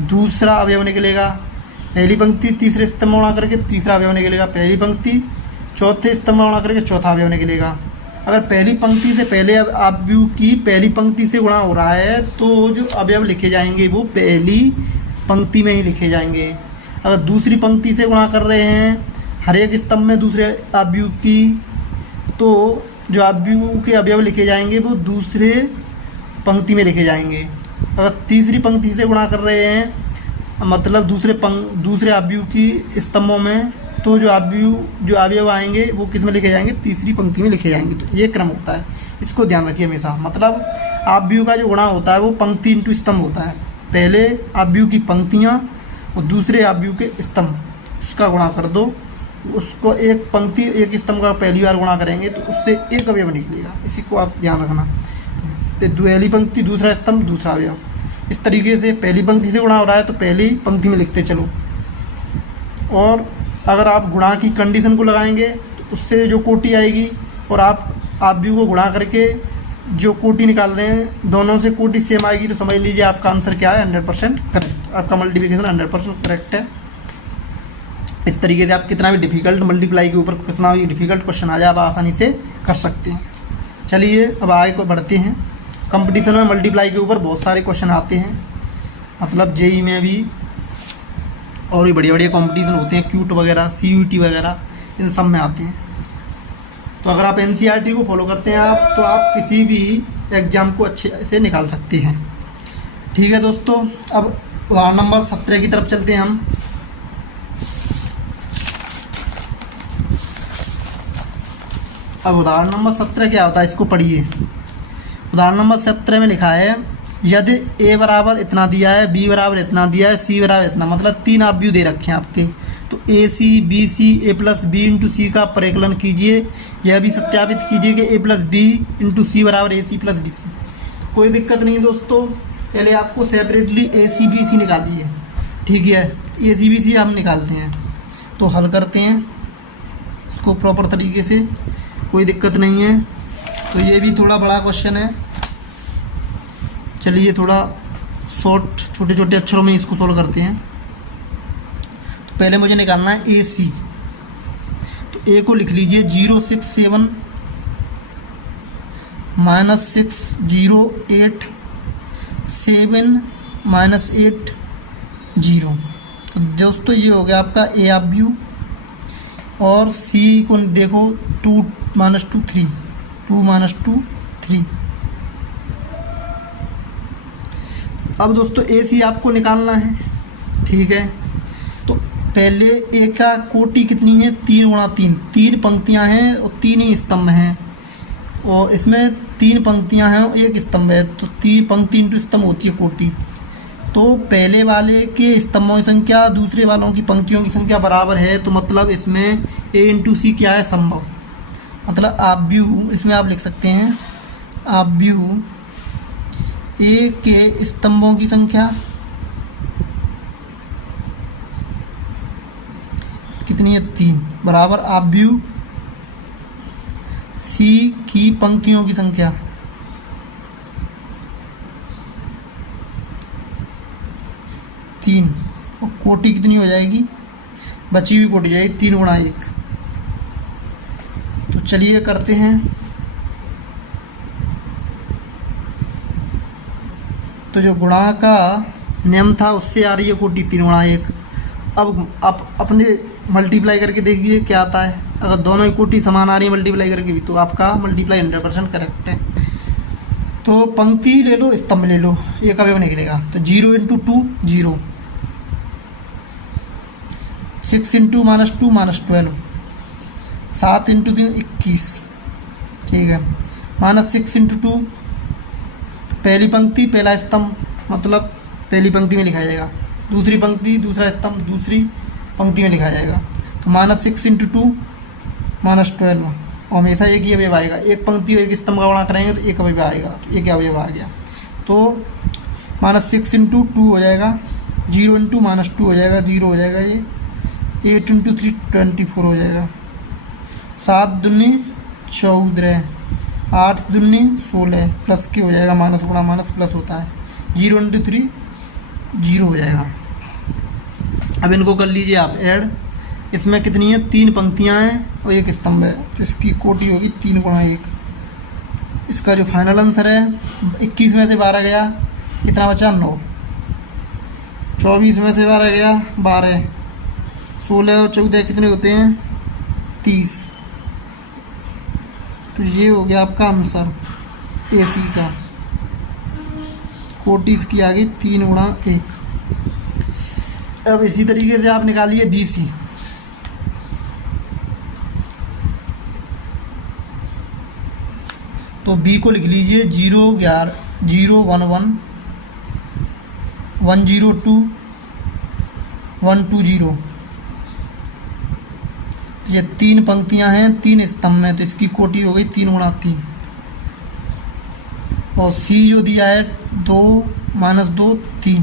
दूसरा अवयव निकलेगा, पहली पंक्ति तीसरे स्तंभ गुणा करके तीसरा अवयव निकलेगा, पहली पंक्ति चौथे स्तंभ गुणा करके चौथा अवयव निकलेगा। अगर पहली पंक्ति से पहले अवयव की पहली पंक्ति से गुणा हो रहा है तो जो अवयव लिखे जाएंगे वो पहली पंक्ति में ही लिखे जाएंगे। अगर दूसरी पंक्ति से गुणा कर रहे हैं हर एक स्तंभ में दूसरे अवयव की, तो जो अवयव के अवयव लिखे जाएंगे वो दूसरे पंक्ति में लिखे जाएंगे। अगर तीसरी पंक्ति से गुणा कर रहे हैं मतलब दूसरे अवयव की स्तंभों में, तो जो अवयव आएंगे वो किस में लिखे जाएंगे, तीसरी पंक्ति में लिखे जाएंगे। तो ये क्रम होता है, इसको ध्यान रखिए हमेशा। मतलब अवयव का जो गुणा होता है वो पंक्ति इंटू स्तंभ होता है। पहले अवयव की पंक्तियाँ और दूसरे अवयव के स्तंभ, उसका गुणा कर दो। उसको एक पंक्ति एक स्तंभ का पहली बार गुणा करेंगे तो उससे एक अवयव निकलेगा। इसी को आप ध्यान रखना। पहली पंक्ति दूसरा स्तंभ दूसरा अवयव, इस तरीके से पहली पंक्ति से गुणा हो रहा है तो पहली पंक्ति में लिखते चलो। और अगर आप गुणा की कंडीशन को लगाएंगे तो उससे जो कोटि आएगी और आप अवयव को गुणा करके जो कोटि निकाल रहे हैं दोनों से कोटि सेम आएगी, तो समझ लीजिए आपका आंसर क्या है, 100% करेक्ट। आपका मल्टीप्लिकेशन 100% करेक्ट है। इस तरीके से आप कितना भी डिफ़िकल्ट मल्टीप्लाई के ऊपर कितना भी डिफ़िकल्ट क्वेश्चन आ जाए आप आसानी से कर सकते हैं। चलिए अब आगे को बढ़ते हैं। कंपटीशन में मल्टीप्लाई के ऊपर बहुत सारे क्वेश्चन आते हैं, मतलब जेई में भी और भी बढ़िया कंपटीशन होते हैं, क्यूट वगैरह CUET वगैरह इन सब में आते हैं। तो अगर आप NCERT को फॉलो करते हैं तो आप किसी भी एग्ज़ाम को अच्छे से निकाल सकते हैं। ठीक है दोस्तों, अब उदाहरण नंबर 17 की तरफ चलते हैं हम। अब उदाहरण नंबर 17 क्या होता है, इसको पढ़िए। उदाहरण नंबर 17 में लिखा है यदि A बराबर इतना दिया है, B बराबर इतना दिया है, C बराबर इतना, मतलब 3 अवयव दे रखे हैं आपके, तो AC BC A plus B into C का परिकलन कीजिए। यह भी सत्यापित कीजिए कि A plus B into C बराबर AC प्लस BC। कोई दिक्कत नहीं दोस्तों, पहले आपको सेपरेटली AC BC निकालिए। ठीक है, AC BC हम निकालते हैं तो हल करते हैं इसको प्रॉपर तरीके से, कोई दिक्कत नहीं है। तो ये भी थोड़ा बड़ा क्वेश्चन है, चलिए थोड़ा शॉर्ट छोटे छोटे अक्षरों में इसको सोल्व करते हैं। तो पहले मुझे निकालना है AC, तो A को लिख लीजिए 067 माइनस 608 7 माइनस 8 0। तो दोस्तों ये हो गया आपका A अवयव, और C को देखो 2 माइनस 2 3, 2 माइनस 2 3। अब दोस्तों AC आपको निकालना है। ठीक है, तो पहले A का कोटि कितनी है, 3 गुणा 3, 3 पंक्तियां हैं और 3 ही स्तंभ हैं, और इसमें 3 पंक्तियां हैं और 1 स्तंभ है, तो 3 पंक्ति इंटू स्तंभ होती है कोटि। तो पहले वाले के स्तंभों की संख्या दूसरे वालों की पंक्तियों की संख्या बराबर है, तो मतलब इसमें A इंटू C क्या है, संभव, मतलब अवयव इसमें आप लिख सकते हैं अवयव A के स्तंभों की संख्या कितनी है, 3 बराबर अवयव C की पंक्तियों की संख्या 3, और कोटि कितनी हो जाएगी, बची हुई कोटि जाएगी 3 गुणा 1। तो चलिए करते हैं। तो जो गुणा का नियम था उससे आ रही है कोटि 3 गुणा 1। अब आप अपने मल्टीप्लाई करके देखिए क्या आता है। अगर दोनों ही कोटि समान आ रही है मल्टीप्लाई करके भी, तो आपका मल्टीप्लाई 100% करेक्ट है। तो पंक्ति ले लो, स्तंभ ले लो, एक अवयव निकलेगा। तो 0 into 2 0, 6 into minus 2 minus 12, 7 into 3 21। ठीक है, माइनस 6 इंटू 2, पहली पंक्ति पहला स्तंभ, मतलब पहली पंक्ति में लिखा जाएगा, दूसरी पंक्ति दूसरा स्तंभ दूसरी पंक्ति में लिखा जाएगा। तो माइनस 6 इंटू 2 माइनस 12, और हमेशा एक ही अवयव आएगा, एक पंक्ति और एक स्तंभ का गुणा करेंगे तो एक अवयव आएगा, तो एक अवयव आ गया। तो माइनस 6 इंटू 2 हो जाएगा, 0 इंटू माइनस 2 हो जाएगा, 0 हो जाएगा ये, 8 इंटू 3 24 हो जाएगा, 7 दूनी 14, 8 दूनी 16, प्लस के हो जाएगा, माइनस गुणा माइनस प्लस होता है, 0 इंटू 3 0 हो जाएगा। अब इनको कर लीजिए आप ऐड। इसमें कितनी है, 3 पंक्तियां हैं और एक स्तंभ है, तो इसकी कोटि होगी 3 गुणा 1। इसका जो फाइनल आंसर है 21 में से 12 गया, कितना बचा 9। 24 में से 12 गया 12, 16 और 14 कितने होते हैं 30। तो ये हो गया आपका आंसर ए सी का। कोटि इसकी आ गई 3 गुणा 1। अब इसी तरीके से आप निकालिए बी सी। तो बी को लिख लीजिए 0 11 0 1 1 1 0 2 1 2 0। ये 3 पंक्तियां हैं 3 स्तंभ में, तो इसकी कोटि हो गई 3 गुणा 3। और सी जो दिया है 2 माइनस 2 3,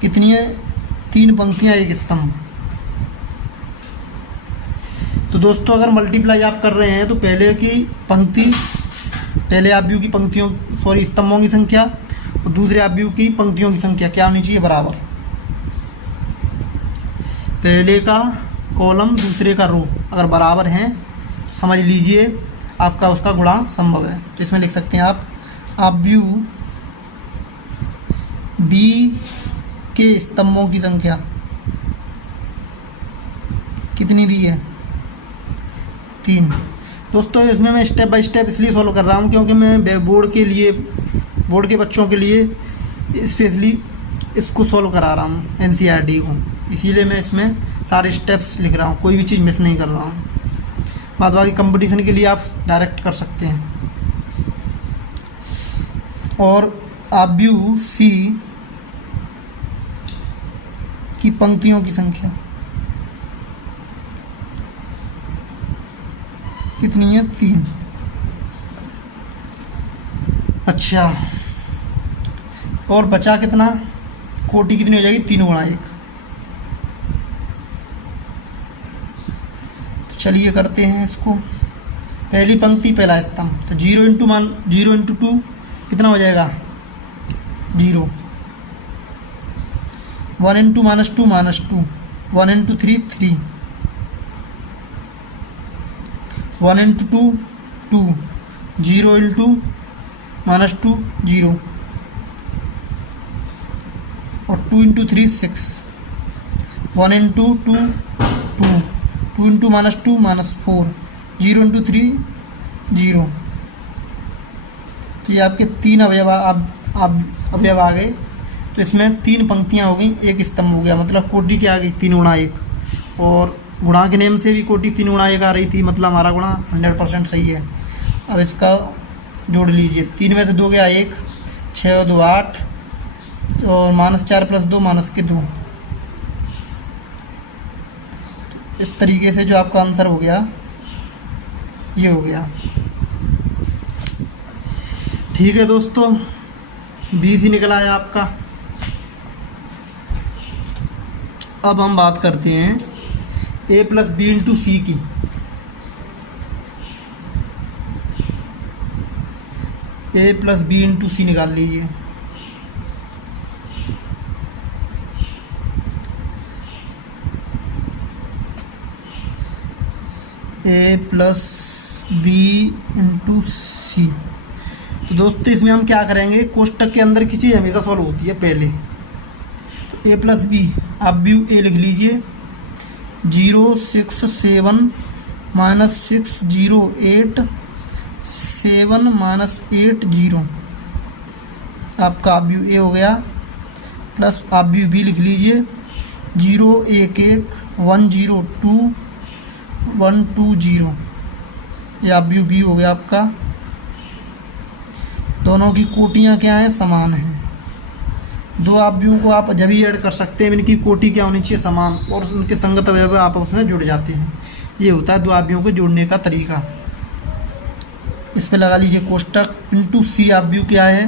कितनी है 3 पंक्तियां 1 स्तंभ। तो दोस्तों अगर मल्टीप्लाई आप कर रहे हैं तो पहले आव्यूह की पंक्तियों स्तंभों की संख्या और दूसरे आव्यूह की पंक्तियों की संख्या क्या होनी चाहिए बराबर। पहले का कॉलम दूसरे का रो अगर बराबर हैं समझ लीजिए आपका उसका गुणा संभव है। तो इसमें लिख सकते हैं आप आव्यूह बी के स्तंभों की संख्या कितनी दी है 3। दोस्तों इसमें मैं स्टेप बाय स्टेप इसलिए सॉल्व कर रहा हूँ क्योंकि मैं बोर्ड के बच्चों के लिए स्पेशली इसको सॉल्व करा रहा हूँ एनसीईआरटी को, इसीलिए मैं इसमें सारे स्टेप्स लिख रहा हूँ, कोई भी चीज़ मिस नहीं कर रहा हूँ। बाद बाकी कंपटीशन के लिए आप डायरेक्ट कर सकते हैं। और आव्यूह सी की पंक्तियों की संख्या कितनी है 3। अच्छा, और बचा कितना, कोटि कितनी हो जाएगी 3 गुणा 1। तो चलिए करते हैं इसको। पहली पंक्ति पहला स्तंभ, तो 0 इंटू 2 कितना हो जाएगा 0। 1 इंटू -2 -2, 1 इंटू 3 3, 1 इंटू 2 2, 0 इंटू -2 0, और 2 इंटू 3 6, 1 इंटू 2 2, 2 इंटू -2 -4, 0 इंटू 3 0। तो ये आपके 3 अवयव आ गए। तो इसमें 3 पंक्तियां हो गई, 1 स्तंभ हो गया, मतलब कोटि क्या आ गई 3 गुणा 1। और गुणा के नेम से भी कोटि 3 गुणा 1 आ रही थी, मतलब हमारा गुणा 100% सही है। अब इसका जोड़ लीजिए, 3 में से 2 गया 1, 6 और 2 8, और -4 + 2 -2। इस तरीके से जो आपका आंसर हो गया ये हो गया। ठीक है दोस्तों, बी सी निकला है आपका। अब हम बात करते हैं a + b × c की। a + b × c निकाल लीजिए। a + b × c। तो दोस्तों इसमें हम क्या करेंगे, कोष्टक के अंदर की चीज़ हमेशा सॉल्व होती है पहले। तो a + b, आव्यूह a लिख लीजिए 0 6 7 -6 0 8 7 -8 0। आपका आव्यूह a हो गया, प्लस आव्यूह b लिख लीजिए 0 1 1 1 0 2 1 2 0। ये आव्यूह b हो गया आपका। दोनों की कोटियाँ क्या हैं, समान हैं। दो आव्यूहों को आप जब ही ऐड कर सकते हैं, इनकी कोटि क्या होनी चाहिए, समान, और उनके संगत अवयव आपस में जुड़ जाते हैं। ये होता है दो आव्यूहों को जोड़ने का तरीका। इसमें लगा लीजिए कोष्टक। इंटू सी आव्यूह क्या है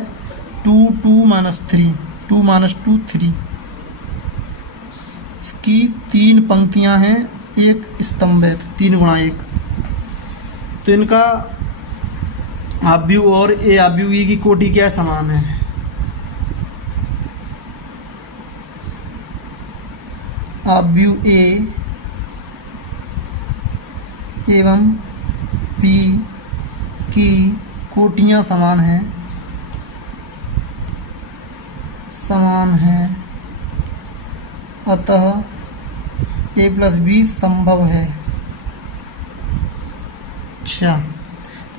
2 2 -3, 2 -2 3। इसकी 3 पंक्तियां हैं, 1 स्तंभ है, तो 3 गुणा 1। तो इनका आव्यूह और ए आव्यूह ई की कोटि क्या है, समान है। आव्यूह ए एवं बी की कोटियाँ समान हैं, अतः a प्लस बी संभव है। अच्छा,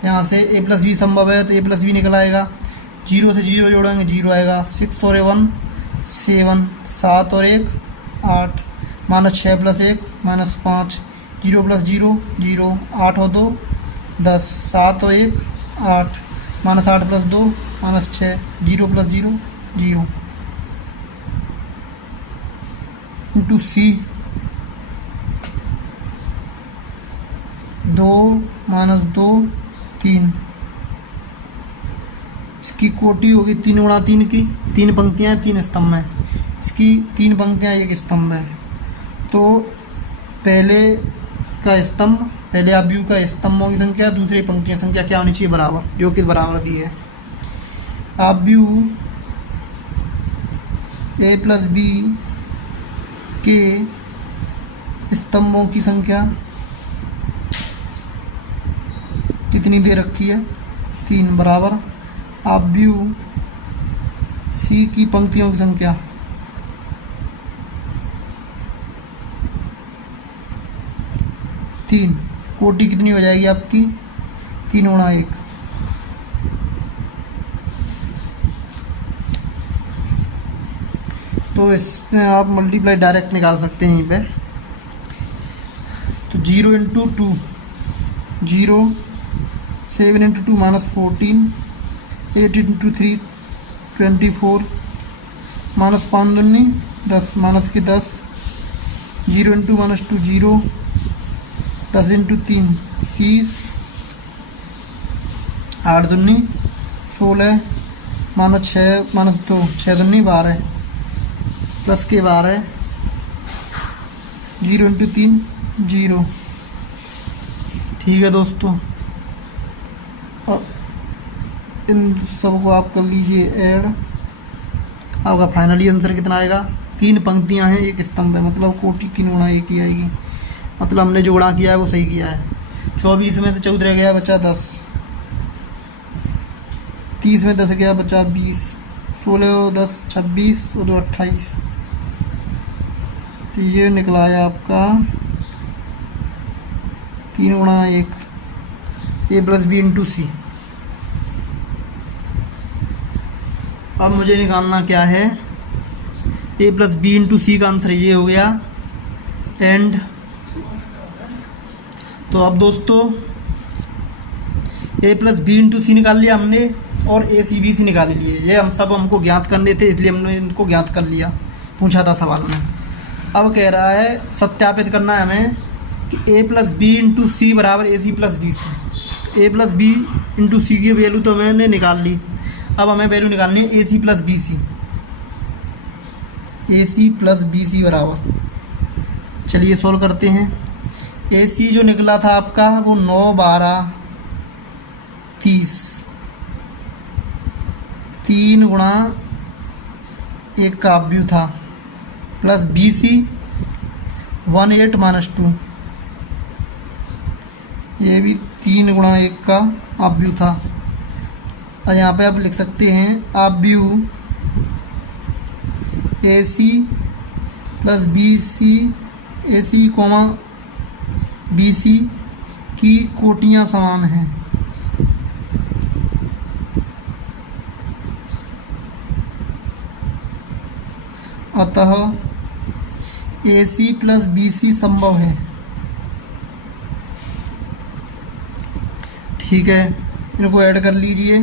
यहाँ से a प्लस बी संभव है तो a प्लस बी निकल आएगा। 0 से 0 जोड़ेंगे 0 आएगा। 6 और 1 7, 7 और 1 8, -6 प्लस 1 -5, 0 प्लस 0 0, 8 और 2 10, 7 और 1 8, -8 प्लस 2 -6, 0 प्लस 0 0 इंटू सी 2 -2 3। इसकी कोटि होगी 3 गुणा 3 की, 3 पंक्तियाँ हैं 3 स्तंभ हैं, इसकी 3 पंक्तियाँ 1 स्तंभ है। तो पहले का स्तंभ, पहले आव्यूह का स्तंभों की संख्या, दूसरी पंक्तियों की संख्या क्या होनी चाहिए? बराबर, जो कि बराबर दी है। आव्यूह a प्लस बी के स्तंभों की संख्या कितनी दे रखी है? 3 बराबर आव्यूह सी की पंक्तियों की संख्या 3। कोटि कितनी हो जाएगी आपकी? 3 गुणा 1। तो इसमें आप मल्टीप्लाई डायरेक्ट निकाल सकते हैं यहीं पे। तो 0 इंटू 2 0, 7 इंटू 2 -14, 8 इंटू 3 24, -5 दूनी 10, माइनस के 10, 0 इंटू -2 0, 10 इंटू 3 30, 8 दूनी 16, -6 -2 6 दूनी 12, प्लस के 12, 0 इंटू 3 0। ठीक है दोस्तों, और इन सबको आप कर लीजिए ऐड। आपका फाइनली आंसर कितना आएगा? 3 पंक्तियां हैं 1 स्तंभ है, मतलब कोटि 3 गुणा 1 ही आएगी। मतलब हमने जो गुणा किया है वो सही किया है। 24 में से 14 रह गया, बचा 10। 30 में 10 गया, बचा 20। 16 और 10 26 और 2 28। तो ये निकला है आपका 3 गुणा 1 a प्लस बी इंटू सी। अब मुझे निकालना क्या है? a प्लस बी इंटू सी का आंसर ये हो गया। एंड तो अब दोस्तों a प्लस बी इंटू सी निकाल लिया हमने, और ए सी बी सी निकाल लिए। ये हम सब हमको ज्ञात करने थे, इसलिए हमने इनको ज्ञात कर लिया, पूछा था सवाल में। अब कह रहा है सत्यापित करना है हमें कि a प्लस बी इंटू सी बराबर ए सी प्लस बी सी। ए प्लस बी इंटू सी की वैल्यू तो मैंने निकाल ली, अब हमें वैल्यू निकालनी है ए सी प्लस बी सी। ए सी प्लस बी सी बराबर, चलिए सोल्व करते हैं। ए सी जो निकला था आपका वो 9 12 30, 3 गुणा 1 का आव्यूह था, प्लस बी सी 18 -2, ये भी 3 गुणा 1 का आव्यूह था। और यहाँ पे आप लिख सकते हैं आव्यूह ए सी प्लस बी सी, ए सी कोमा बी सी की कोटियाँ समान हैं। अतः ए सी प्लस बी सी संभव है। ठीक है, इनको ऐड कर लीजिए।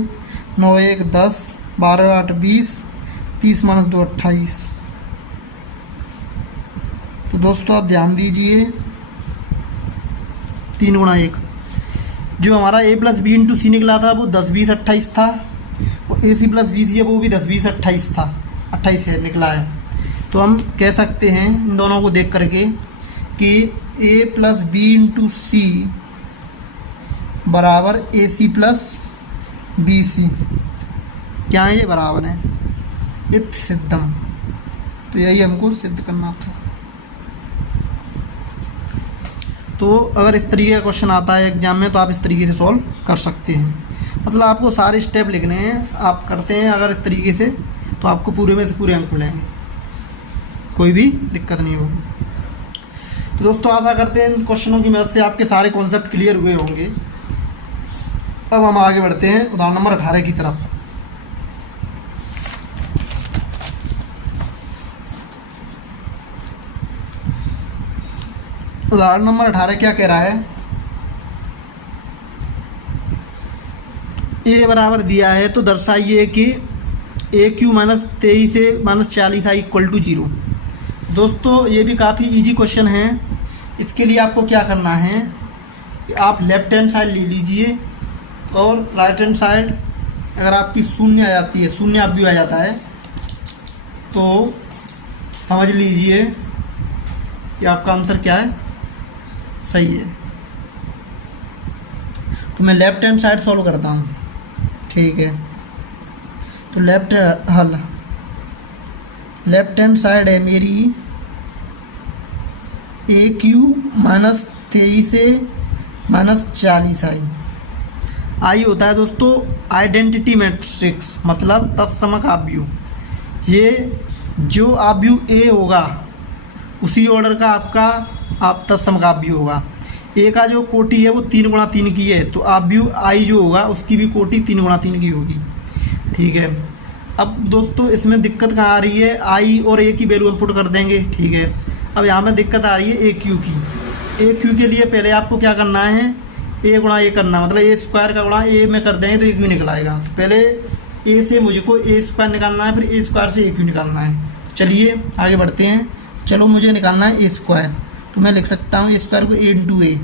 9 1 10, 12 8 20, 30 - 2 28। तो दोस्तों आप ध्यान दीजिए, 3 गुणा 1 जो हमारा a प्लस बी इंटू सी निकला था वो 10 20 28 था, और ए सी प्लस बी सी है वो भी 10 20 28 था, 28 है निकला है। तो हम कह सकते हैं इन दोनों को देख करके कि a प्लस बी इंटू सी बराबर ए सी प्लस बी सी। क्या है? ये बराबर है इत सिद्धम। तो यही हमको सिद्ध करना था। तो अगर इस तरीके का क्वेश्चन आता है एग्जाम में तो आप इस तरीके से सॉल्व कर सकते हैं। मतलब आपको सारे स्टेप लिखने हैं, आप करते हैं अगर इस तरीके से तो आपको पूरे में से पूरे अंक मिलेंगे, कोई भी दिक्कत नहीं होगी। तो दोस्तों आशा करते हैं इन क्वेश्चनों की मदद से आपके सारे कॉन्सेप्ट क्लियर हुए होंगे। अब हम आगे बढ़ते हैं उदाहरण नंबर 18 की तरफ। उदाहरण नंबर 18 क्या कह रहा है, ए बराबर दिया है तो दर्शाइए कि ए क्यू माइनस 23 से माइनस 40 आई इक्वल टू 0। दोस्तों ये भी काफ़ी इजी क्वेश्चन है। इसके लिए आपको क्या करना है कि आप लेफ्ट हैंड साइड ले लीजिए और राइट हैंड साइड अगर आपकी शून्य आ जाती है, शून्य आप भी आ जाता है, तो समझ लीजिए कि आपका आंसर क्या है, सही है। तो मैं लेफ्ट हैंड साइड सॉल्व करता हूँ, ठीक है। तो लेफ्ट हैंड साइड है मेरी ए क्यू माइनस 23 से माइनस 40 आई होता है दोस्तों आइडेंटिटी मैट्रिक्स, मतलब तत्समक आव्यूह। ये जो आव्यूह ए होगा उसी ऑर्डर का आपका आप तत्समक आव्यूह होगा। ए का जो कोटि है वो 3 गुणा 3 की है, तो आव्यूह आई जो होगा उसकी भी कोटि 3 गुणा 3 की होगी, ठीक है। अब दोस्तों इसमें दिक्कत कहाँ आ रही है, आई और ए की वैल्यू इनपुट कर देंगे, ठीक है। अब यहाँ में दिक्कत आ रही है ए क्यू की। ए क्यू के लिए पहले आपको क्या करना है, ए गुणा ए करना, मतलब ए स्क्वायर का गुणा ए में कर देंगे तो ए क्यू निकल आएगा। तो पहले ए से मुझको ए स्क्वायर निकालना है, फिर ए स्क्वायर से ए क्यू निकालना है। चलिए आगे बढ़ते हैं। चलो मुझे निकालना है ए स्क्वायर, तो मैं लिख सकता हूँ ए स्क्वायर को ए इंटू ए।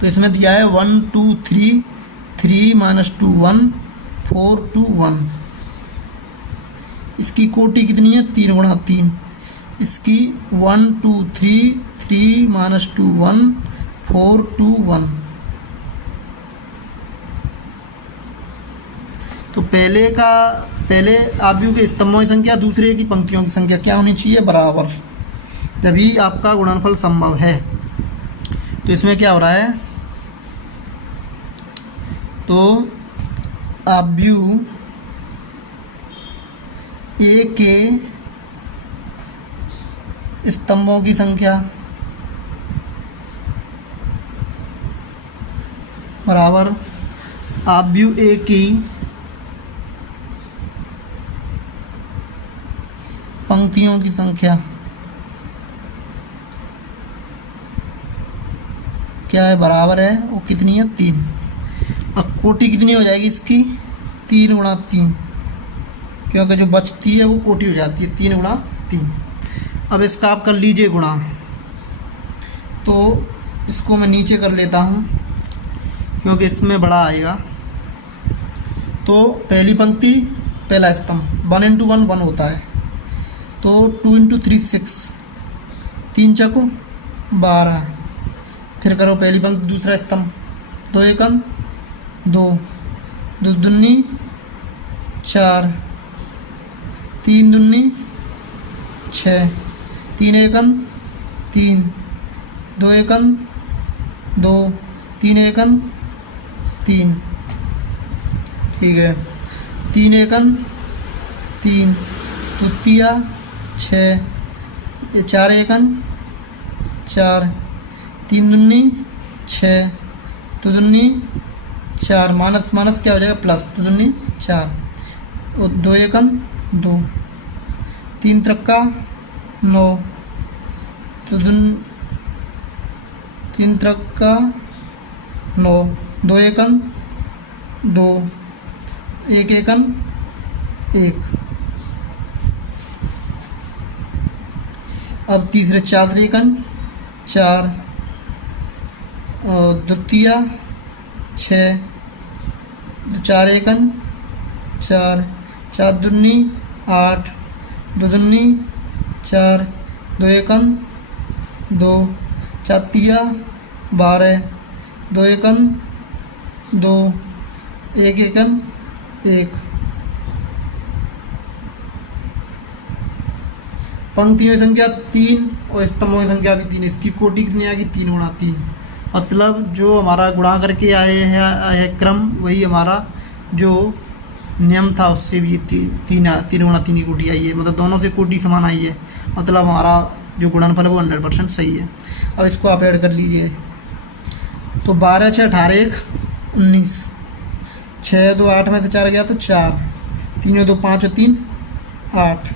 तो इसमें दिया है 1 2 3 3 माइनस 2 1 4 2 1। इसकी कोटि कितनी है, 3 गुणा 3। इसकी 1 2 3 3 माइनस 2 1 4 2 1। तो पहले आव्यूह के स्तंभों की संख्या, दूसरे की पंक्तियों की संख्या क्या होनी चाहिए, बराबर, तभी आपका गुणनफल संभव है। तो इसमें क्या हो रहा है, तो आव्यूह ए के स्तंभों की संख्या बराबर आव्यूह ए की पंक्तियों की संख्या क्या है, बराबर है, वो कितनी है, 3। अब कोटि कितनी हो जाएगी इसकी, 3 गुणा 3, क्योंकि जो बचती है वो कोटि हो जाती है, 3 गुणा 3। अब इसका आप कर लीजिए गुणा, तो इसको मैं नीचे कर लेता हूँ क्योंकि इसमें बड़ा आएगा। तो पहली पंक्ति पहला स्तंभ 1 इंटू 1 1 होता है, तो 2 इंटू 3 6, 3 चको 12। फिर करो पहली पंक्ति दूसरा स्तंभ, 2 एकम 2 2 दूनी 4 3 दूनी 6 3 एकम 3 2 एकम 2 3 एकम 3, ठीक है। 3 एकम 3 तृतीया 6, 4 एकम 4 3 दूनी 6 2 दूनी 4, माइनस माइनस क्या हो जाएगा, प्लस 2 दूनी 4 और 2 एकम 2 3 त्रिक्का 9 3 त्रिक्का 9 2 एकम 2 1 एकम 1। अब तीसरे 4 एकम 4 और द्वितीया 6 4 एकम 4 4 दूनी 8 2 दूनी 4 2 एकम 2 4 तिया 12 2 एकम 2 1 एकम 1। पंक्तियों की संख्या 3 और स्तंभों की संख्या भी 3। इसकी कोटि कितनी आ गई, 3 गुणा 3। मतलब जो हमारा गुणा करके आए है क्रम, वही हमारा जो नियम था उससे भी तीन गुणा तीन की कोटि आई है, मतलब दोनों से कोटि समान आई है, मतलब हमारा जो गुणनफल है वो 100% सही है। अब इसको आप ऐड कर लीजिए। तो 12 6 18 1 19, 6 2 8 में से 4 गया तो 4, 3 2 5 और 3 8,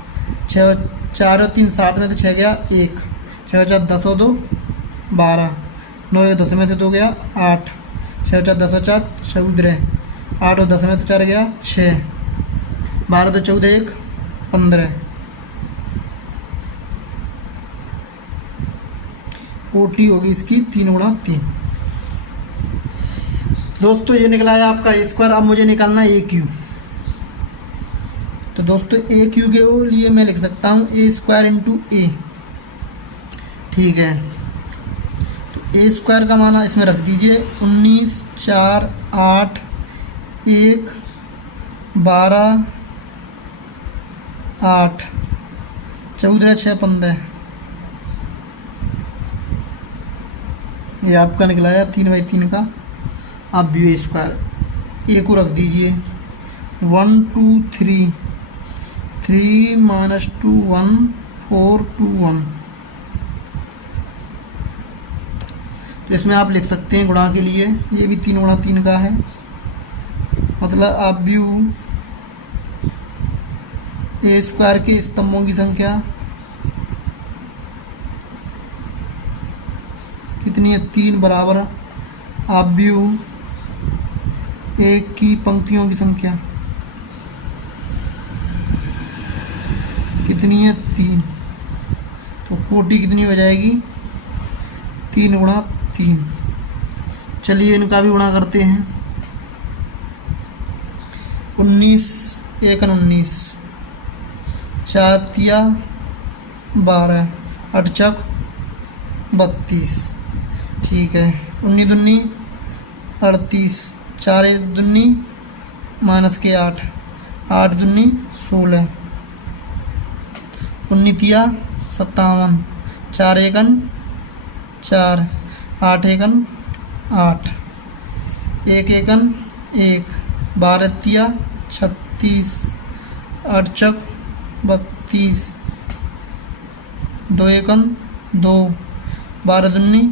6 4 और 3 7 में से 6 गया 1, 6 4 10 और 2 12, 9 10 में से 2 गया 8, 6 4 10 और 4 14, 8 और 10 में से 4 गया 6, 12 2 14 1 15। कोटि होगी इसकी 3 गुणा 3। दोस्तों ये निकला है आपका ए स्क्वायर। अब मुझे निकालना है ए क्यू। तो दोस्तों ए क्यू के लिए मैं लिख सकता हूँ ए स्क्वायर इंटू ए। ठीक है, तो ए स्क्वायर का माना इसमें रख दीजिए 19 4 8 1 12 8 14 6 15। ये आपका निकला है 3/3 का। आप भी ए स्क्वायर ए को रख दीजिए 1 2 3 3 - 2 1 4 2 1। तो इसमें आप लिख सकते हैं गुणा के लिए, ये भी 3 गुणा 3 का है, मतलब आप भी ए स्क्वायर के स्तंभों की संख्या कितनी है 3 बराबर आप भी एक की पंक्तियों की संख्या कितनी है 3। तो कोटि कितनी हो जाएगी 3 गुणा 3। चलिए इनका भी गुणा करते हैं। 19 1 19, 4 तिया 12, 8 चक 32। ठीक है, 19 दूनी 38, 4 दूनी माइनस के 8, 8 दूनी 16, 19 तिया 57, 4 एकन 4, 8 एकन 8, 1 एकन 1, 12 तिया 36, 8 चक 32, 2 एकन 2, 12 दूनी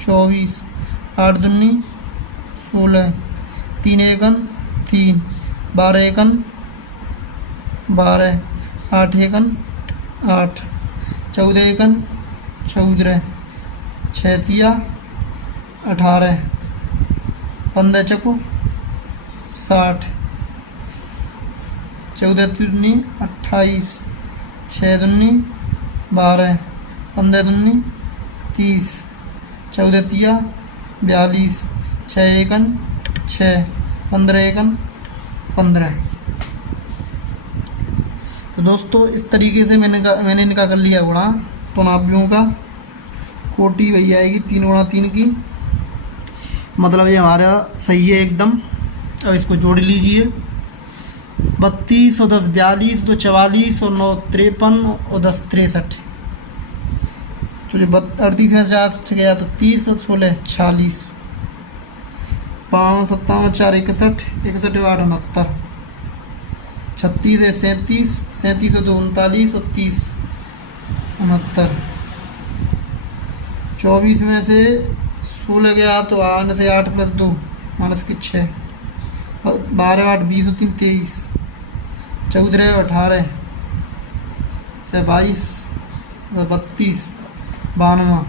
24, 8 दूनी 16, 3 एकन 3, 12 एकन 12, 8 एकन 8, 14 एकन 14, 6 तिया 18, 15 चको 60, 14 दूनी 28, 6 दूनी 12, 15 दूनी 30, 14 तिया 42, 6 एकन 6, 15 एकन 15। तो दोस्तों इस तरीके से मैंने इनका कर लिया गुणा। तो नाभ्यों का कोटि वही आएगी 3 गुणा 3 की, मतलब ये हमारा सही है एकदम। अब इसको जोड़ लीजिए 32 और 10 42, 2 44 और 9 53 और 10 63। तो जो 38 में से 4 गया तो 30 और 16 46, 5 57 4 61, 61 8 69, 36 है 37, 37 और 2 39 और 30 69। 24 में से 16 गया तो 8 से 8 + 2 माइनस की 6, 12 8 20 और 3 23, 14 और 18, 22 और 32 92,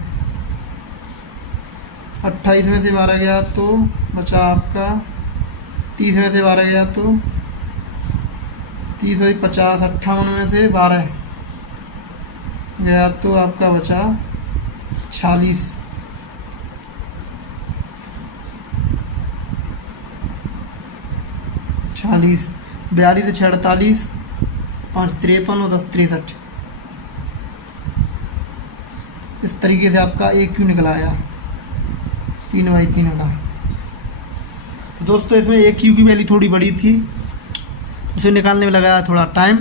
28 में से 12 गया तो बचा आपका 30 में से 12 गया तो 30 और 50, 58 में से 12 गया तो आपका बचा 46। 42 से 6 48, 5 53 और 10 63। इस तरीके से आपका ए क्यू निकल आया 3/3 का। तो दोस्तों इसमें ए क्यू की वैल्यू थोड़ी बड़ी थी, उसे निकालने में लगाया थोड़ा टाइम।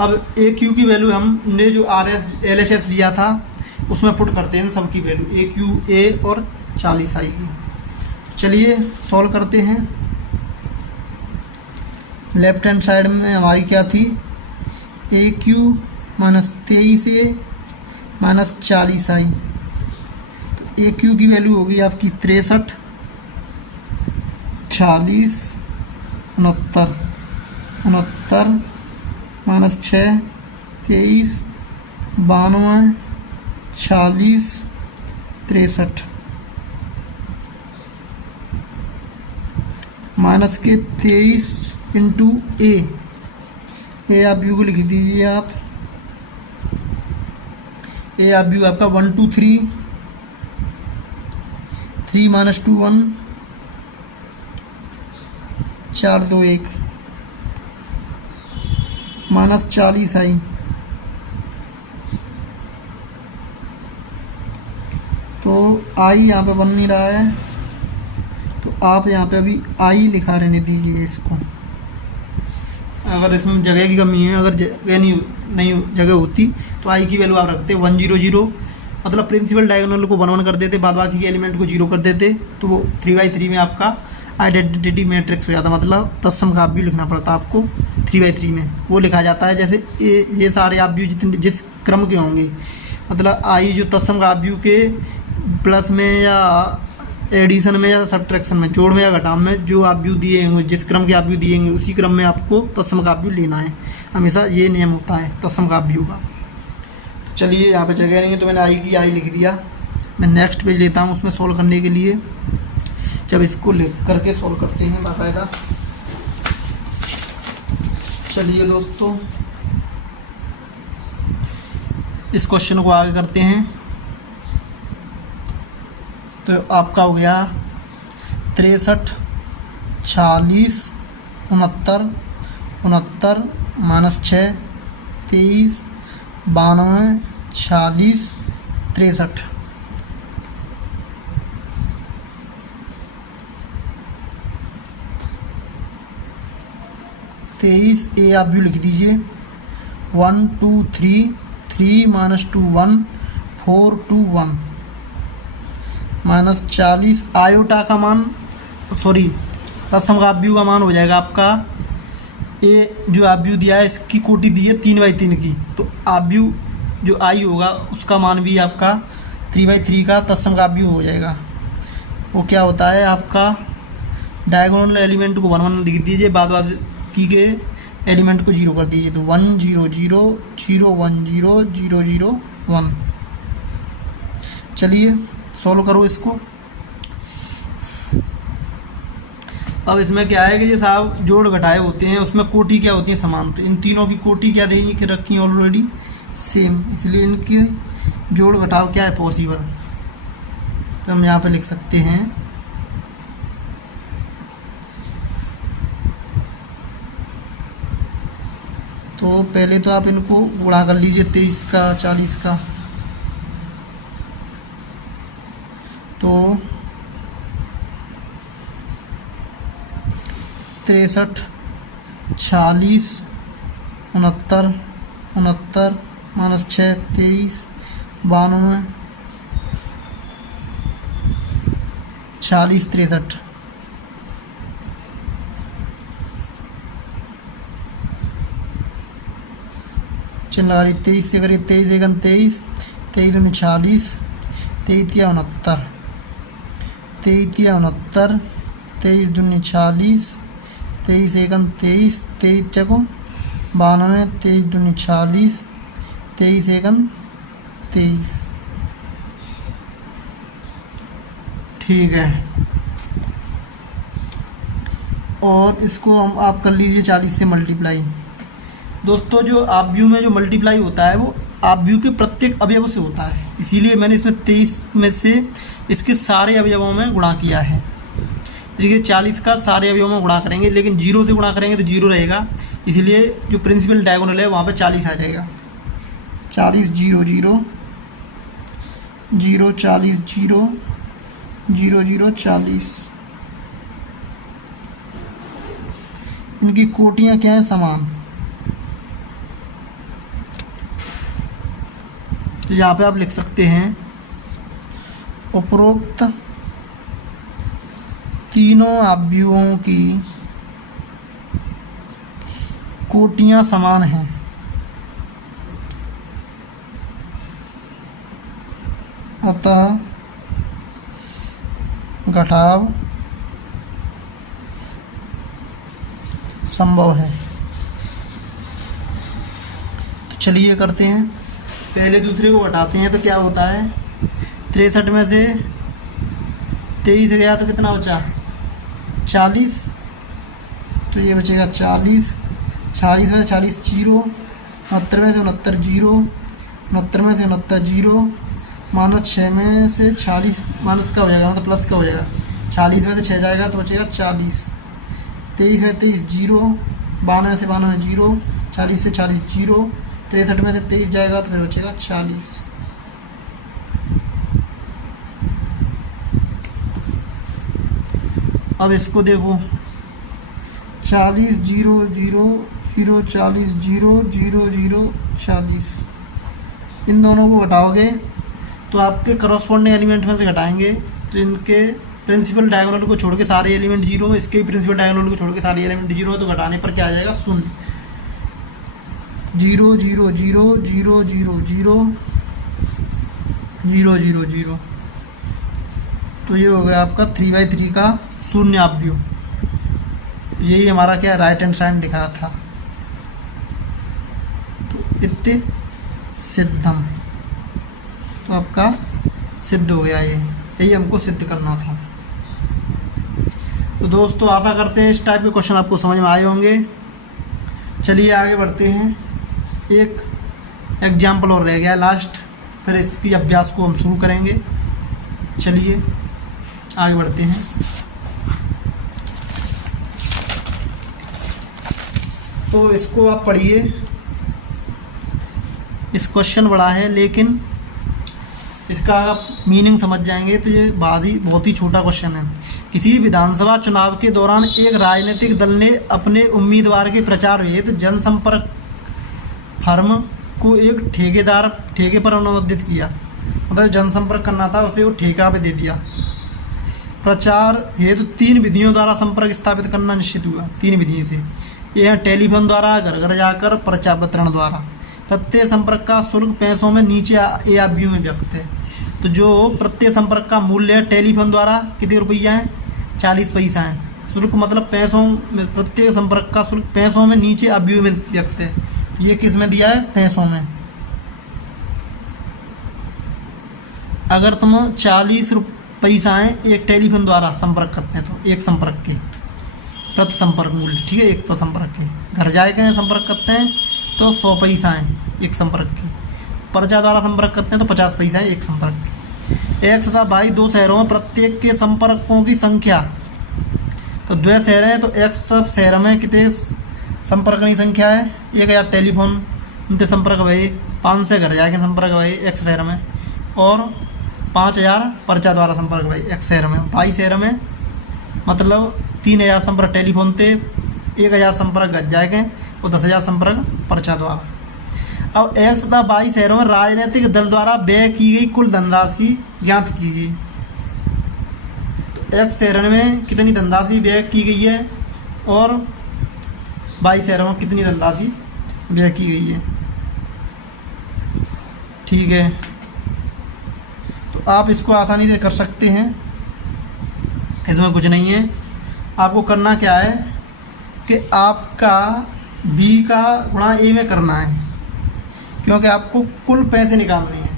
अब ए क्यू की वैल्यू हमने जो RS LHS लिया था उसमें पुट करते हैं सबकी वैल्यू, ए क्यू ए और 40 आएगी। चलिए सॉल्व करते हैं। लेफ्ट हैंड साइड में हमारी क्या थी, ए क्यू माइनस 23A माइनस 40 आई। तो ए क्यू की वैल्यू होगी आपकी 63, 40, 69, 69 माइनस 6, 23, 92, 40, 63 माइनस के 23 इंटू ए आप यू को लिख दीजिए आप। ए आप यू आपका 1 2 3, 3 माइनस 2 1, 4 2 1 माइनस 40 आई। तो आई यहाँ पे बन नहीं रहा है, तो आप यहाँ पे अभी आई लिखा रहने दीजिए इसको। अगर इसमें जगह की कमी है, अगर जगह नहीं जगह होती तो आई की वैल्यू आप रखते 1 0 0, मतलब प्रिंसिपल डायगोनल को 1 1 कर देते, बाद बाकी के एलिमेंट को 0 कर देते, तो वो 3/3 में आपका आइडेंटिटी मैट्रिक्स हो जाता, मतलब तत्सम का भी लिखना पड़ता आपको 3/3 में। वो लिखा जाता है जैसे ये सारे आप भी जितने जिस क्रम के होंगे, मतलब आई जो तत्सम का आप के प्लस में या एडिशन में या सब्ट्रैक्शन में, जोड़ में या घटाव में जो आप व्यू दिए होंगे, जिस क्रम के आप व्यू दिएंगे उसी क्रम में आपको तत्सम का व्यू लेना है। हमेशा ये नियम होता है तत्सम का व्यू का। चलिए यहाँ पे जगह नहीं है तो मैंने आई की आई लिख दिया। मैं नेक्स्ट पेज लेता हूँ उसमें सोल्व करने के लिए, जब इसको लिख करके सोल्व करते हैं बाकायदा। चलिए दोस्तों इस क्वेश्चन को आगे करते हैं। तो आपका हो गया 63, 40, 69, 69 माइनस 6, 23, 92, 40, 63। ए आप भी लिख दीजिए 1 2 3, 3 माइनस 2 1, 4 2 1 माइनस 40 आयोटा का मान, सॉरी तत्सम का आव्यूह का मान हो जाएगा आपका, ए जो आव्यूह दिया है इसकी कोटि दी है 3/3 की, तो आव्यूह जो आई होगा उसका मान भी आपका 3/3 का तत्सम का आव्यूह हो जाएगा। वो क्या होता है आपका, डायगोनल एलिमेंट को 1 1 लिख दीजिए, बाद की के एलिमेंट को 0 कर दीजिए, तो 1 0 0 0 1 0 0 0 1। चलिए सॉल्व करो इसको। अब इसमें क्या है कि जैसे आप जोड़ घटाए होते हैं उसमें कोटि क्या होती है समान, तो इन तीनों की कोटि क्या देंगी कि रखी ऑलरेडी सेम, इसलिए इनकी जोड़ घटाव क्या है पॉसिबल। तो हम यहाँ पे लिख सकते हैं तो पहले तो आप इनको गुणा कर लीजिए 23 का 40 का, तो 63, 40, 69, 69 माइनस 6, 23, 92, 40, 63। चिन्ह लगा रही 23 से करिए, 23 एकन 23, 23 दूनी 40, 23 या 69, 23 या 69, 23 दूनी 40, 23 एकन 23, 23 चको 92, 23 दूनी 40, 23 एकन 23। ठीक है, और इसको हम आप कर लीजिए 40 से मल्टीप्लाई। दोस्तों जो आव्यूह में जो मल्टीप्लाई होता है वो आव्यूह के प्रत्येक अवयव से होता है, इसीलिए मैंने इसमें 23 में से इसके सारे अवयवों में गुणा किया है। देखिए 40 का सारे अवयवों में गुणा करेंगे, लेकिन 0 से गुणा करेंगे तो 0 रहेगा, इसलिए जो प्रिंसिपल डायगोनल है वहाँ पे 40 आ जाएगा। 40 0 0 0 40 0 0 0 40। इनकी कोटियाँ क्या हैं समान, तो यहाँ पे आप लिख सकते हैं उपरोक्त तीनों आव्यूहों की कोटियां समान हैं। अतः घटाव संभव है। तो चलिए करते हैं, पहले दूसरे को घटाते हैं। तो क्या होता है, 63 में से 23 गया तो कितना बचा, 40। तो ये बचेगा 40। 40 में से 40 जीरो, 69 में से 69 जीरो, 69 में से 69 जीरो, -6 में से 40 माइनस का हो जाएगा, मतलब प्लस का हो जाएगा। 40 में से 6 जाएगा तो बचेगा 40। 23 में 23 जीरो, 92 में से 92 जीरो, 40 से 40 जीरो, 63 में से 23 जाएगा तो फिर बचेगा 40। अब इसको देखो, 40 zero zero zero, 40 zero zero zero 40। इन दोनों को घटाओगे तो आपके करस्पॉन्डिंग एलिमेंट में से घटाएंगे तो इनके प्रिंसिपल डायगोनल को छोड़ के सारे एलिमेंट जीरो में, इसके प्रिंसिपल डायगोनल को छोड़ के सारे एलिमेंट जीरो में, तो घटाने पर क्या आ जाएगा, 0। 0 0 0 0 0 0 0 0 0। तो ये हो गया आपका 3/3 का शून्य आव्यूह। यही हमारा क्या राइट हैंड साइड दिखाया था। तो इत्ते सिद्धम, तो आपका सिद्ध हो गया। ये यही हमको सिद्ध करना था। तो दोस्तों आशा करते हैं इस टाइप के क्वेश्चन आपको समझ में आए होंगे। चलिए आगे बढ़ते हैं। एक एग्जाम्पल और रह गया लास्ट, फिर इसकी अभ्यास को हम शुरू करेंगे। चलिए आगे बढ़ते हैं। तो इसको आप पढ़िए। इस क्वेश्चन बड़ा है लेकिन इसका आप मीनिंग समझ जाएंगे तो ये बहुत ही छोटा क्वेश्चन है। किसी विधानसभा चुनाव के दौरान एक राजनीतिक दल ने अपने उम्मीदवार के प्रचार हेतु जनसंपर्क फर्म को एक ठेके पर अनुबंधित किया। मतलब जनसंपर्क करना था उसे वो ठेका पे दे दिया। प्रचार हेतु 3 विधियों द्वारा संपर्क स्थापित करना निश्चित हुआ। 3 विधियों से, यह टेलीफोन द्वारा, घर घर जाकर, पर्चा वितरण द्वारा। प्रत्येक संपर्क का शुल्क पैसों में नीचे आव्यूह में व्यक्त है। तो जो प्रत्येक संपर्क का मूल्य है टेलीफोन द्वारा कितने रुपया है, 40 पैसा है। शुल्क मतलब पैसों में, प्रत्येक संपर्क का शुल्क पैसों में नीचे आव्यूह में व्यक्त है। ये किस में दिया है, पैसों में। अगर तुम 40 पैसा है एक टेलीफोन द्वारा संपर्क करते हैं तो एक संपर्क के प्रति संपर्क मूल्य, ठीक है, एक संपर्क के। घर जाके संपर्क करते हैं तो 100 पैसा है एक संपर्क के। पर्चा द्वारा संपर्क करते हैं तो 50 पैसा है एक संपर्क के। 1 तथा 22 2 शहरों में प्रत्येक के संपर्कों की संख्या, तो 2 शहर हैं तो एक सब शहर में कितने संपर्क की संख्या है, 1000 टेलीफोन उनके संपर्क भाई, 500 घर जाके संपर्क भाई एक शहर में, और 5000 पर्चा द्वारा संपर्क भाई एक शहर में। 22 शहर में मतलब 3000 संपर्क टेलीफोन थे, 1000 संपर्क घर जाके और 10,000 संपर्क पर्चा द्वारा। अब 1 तथा 22 शहरों में राजनीतिक दल द्वारा व्यय की गई कुल धनराशि ज्ञात कीजिए। तो 1 शहर में कितनी धनराशि व्यय की गई है और 22 शहरों में कितनी धनराशि व्यय की गई है, ठीक है। तो आप इसको आसानी से कर सकते हैं, इसमें कुछ नहीं है। आपको करना क्या है कि आपका B का गुणा A में करना है, क्योंकि आपको कुल पैसे निकालने हैं।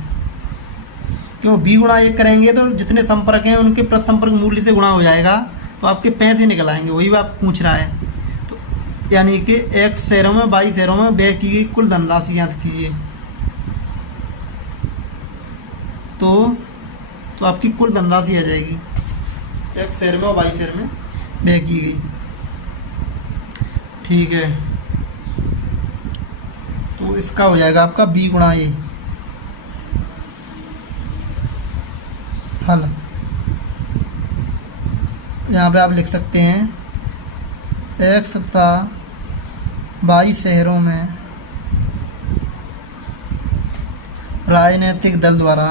क्यों B गुणा 1 करेंगे तो जितने संपर्क हैं उनके प्रति संपर्क मूल्य से गुणा हो जाएगा, तो आपके पैसे निकल आएंगे। वही बात पूछ रहा है। तो यानी कि 1 शहरों में 22 शहरों में व्यय की गई कुल धनराशि याद कीजिए। तो आपकी कुल धनराशि आ जाएगी 1 शहर में और 22 शहर में व्यय की गई, ठीक है। तो इसका हो जाएगा आपका B गुणा A। हल यहाँ पे आप लिख सकते हैं 1 तथा 22 शहरों में राजनीतिक दल द्वारा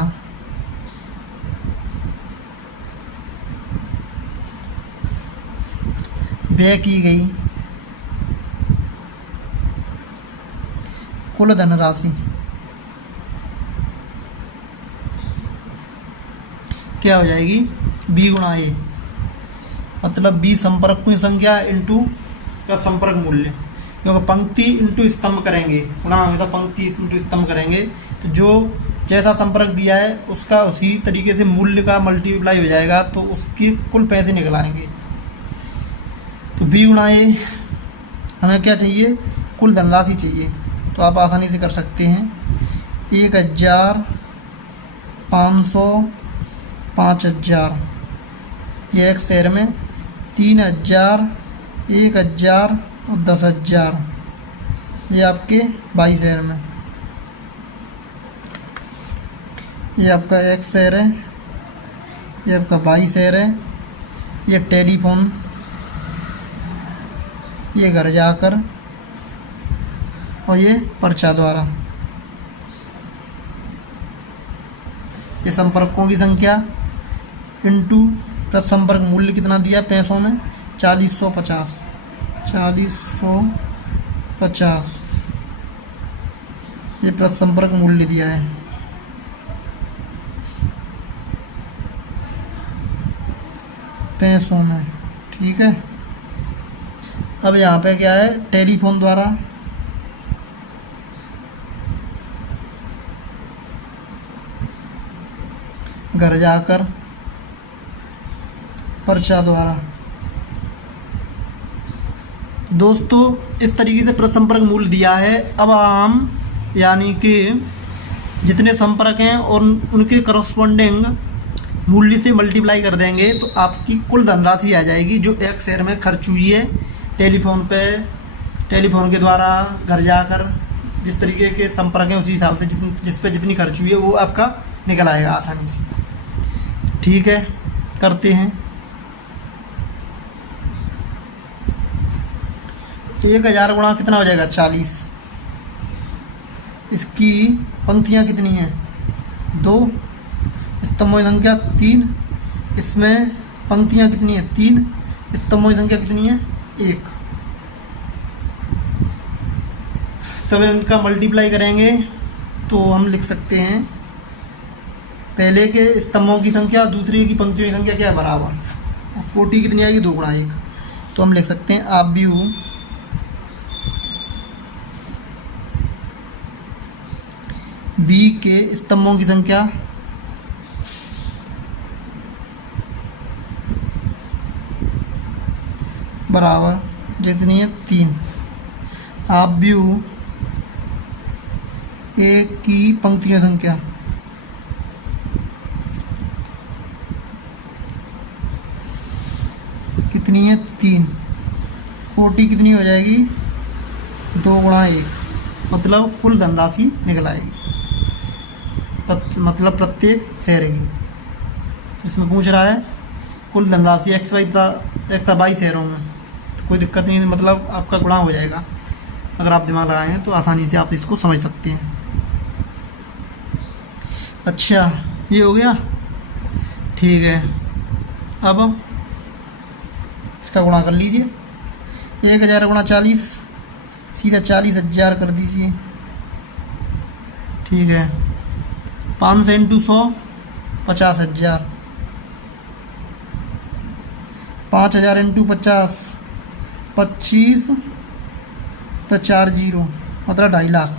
व्यय की गई कुल धनराशि क्या हो जाएगी, बी गुणा ए, मतलब बी संपर्क की संख्या इंटू का संपर्क मूल्य, क्योंकि पंक्ति इंटू स्तंभ करेंगे, गुणा हमेशा पंक्ति इंटू स्तंभ करेंगे, तो जो जैसा संपर्क दिया है उसका उसी तरीके से मूल्य का मल्टीप्लाई हो जाएगा, तो उसके कुल पैसे निकल आएंगे। तो बी गुणा ए, हमें क्या चाहिए, कुल धनराशि चाहिए, तो आप आसानी से कर सकते हैं। 1,500, 5,000, ये एक शेयर में, 3,000, 1,000 और 10,000, ये आपके 22 शेयर में। ये आपका एक शेयर है, ये आपका 22 शेयर है। ये टेलीफोन, ये घर जाकर, और ये पर्चा द्वारा। ये संपर्कों की संख्या इंटू प्रति संपर्क मूल्य कितना दिया पैसों में, 4,150, 4,150, ये प्रति संपर्क मूल्य दिया है। पैसों में, ठीक है। अब यहाँ पे क्या है, टेलीफोन द्वारा, घर जाकर, पर्चा द्वारा। दोस्तों इस तरीके से प्रसंपर्क मूल्य दिया है। अब हम यानी कि जितने संपर्क हैं और उनके करस्पॉन्डिंग मूल्य से मल्टीप्लाई कर देंगे तो आपकी कुल धनराशि आ जाएगी जो एक शेयर में खर्च हुई है टेलीफोन पे, टेलीफोन के द्वारा, घर जाकर, जिस तरीके के संपर्क हैं उसी हिसाब से जिस पे जितनी खर्च हुई है वो आपका निकल आएगा आसानी से। ठीक है, करते हैं। 1,000 गुणा कितना हो जाएगा, 40। इसकी पंक्तियाँ कितनी हैं, 2, स्तंभों की संख्या 3, इसमें पंक्तियाँ कितनी हैं, 3, स्तंभों की संख्या कितनी है, 1। तब इनका मल्टीप्लाई करेंगे तो हम लिख सकते हैं पहले के स्तंभों की संख्या दूसरे की पंक्तियों की संख्या क्या है, बराबर, और कोटि कितनी आएगी, 2 गुणा 1। तो हम लिख सकते हैं आप भी हो बी के स्तंभों की संख्या बराबर जितनी है 3, आप भी हो ए की पंक्तियों की संख्या कितनी है, 3, कोटि कितनी हो जाएगी, 2 गुणा 1, मतलब कुल धनराशि निकल आएगी, मतलब प्रत्येक शेयर की। इसमें पूछ रहा है कुल धनराशि एक्स वाई तथा 22 शेयरों में, कोई दिक्कत नहीं, मतलब आपका गुणा हो जाएगा। अगर आप दिमाग लगाए हैं तो आसानी से आप इसको समझ सकते हैं। अच्छा, ये हो गया, ठीक है। अब इसका गुणा कर लीजिए, 1,000 गुणा 40, सीधा 40,000 कर दीजिए, ठीक है। 500 इंटू 100, 50,000, 5,000 इंटू 50, 25 तो 4 जीरो, मतलब 2.5 लाख।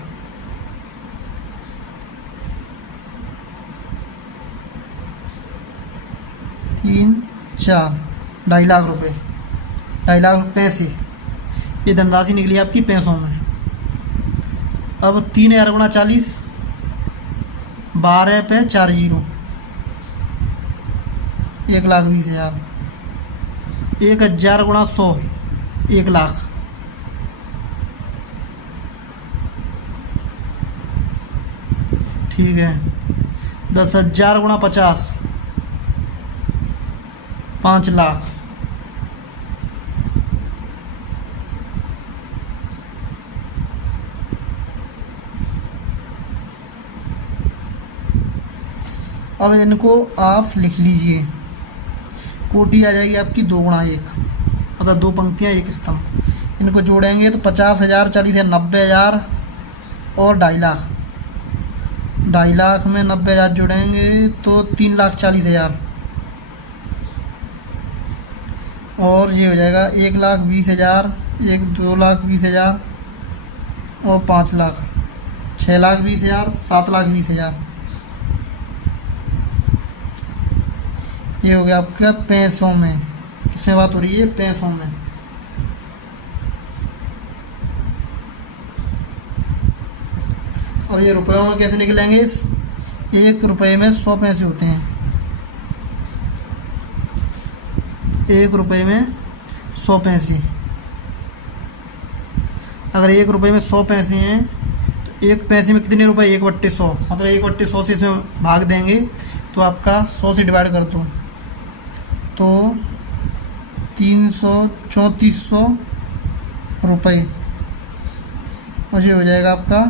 तीन 4, 2.5 लाख रुपए, 2.5 लाख पैसे, ये धनराशि निकली आपकी पैसों में। अब 3,000 गुणा 40, 12 पे 4 जीरो, 1,20,000। 1,000 गुणा 100, 1 लाख। ठीक है। 10,000 गुणा 50, 5 लाख। अब इनको आप लिख लीजिए, कोटि आ जाएगी आपकी 2 गुणा 1, मतलब 2 पंक्तियाँ 1 स्तंभ, इनको जोड़ेंगे तो 50,000 40 है 90,000 और 2.5 लाख। 2.5 लाख में 90,000 जोड़ेंगे तो 3,40,000 और ये हो जाएगा 1,20,000, 2,20,000 और 5 लाख, 6,20,000, 7,20,000। ये हो गया आपका पैसों में। किसमें बात हो रही है? पैसों में। और ये रुपयों में कैसे निकलेंगे? 1 रुपये में 100 पैसे होते हैं। 1 रुपये में 100 पैसे। अगर 1 रुपये में 100 पैसे हैं तो 1 पैसे में कितने रुपए? 1/100, मतलब 1/100 से इसमें भाग देंगे तो आपका 100 से डिवाइड कर दो तो 334 रुपये और ये हो जाएगा आपका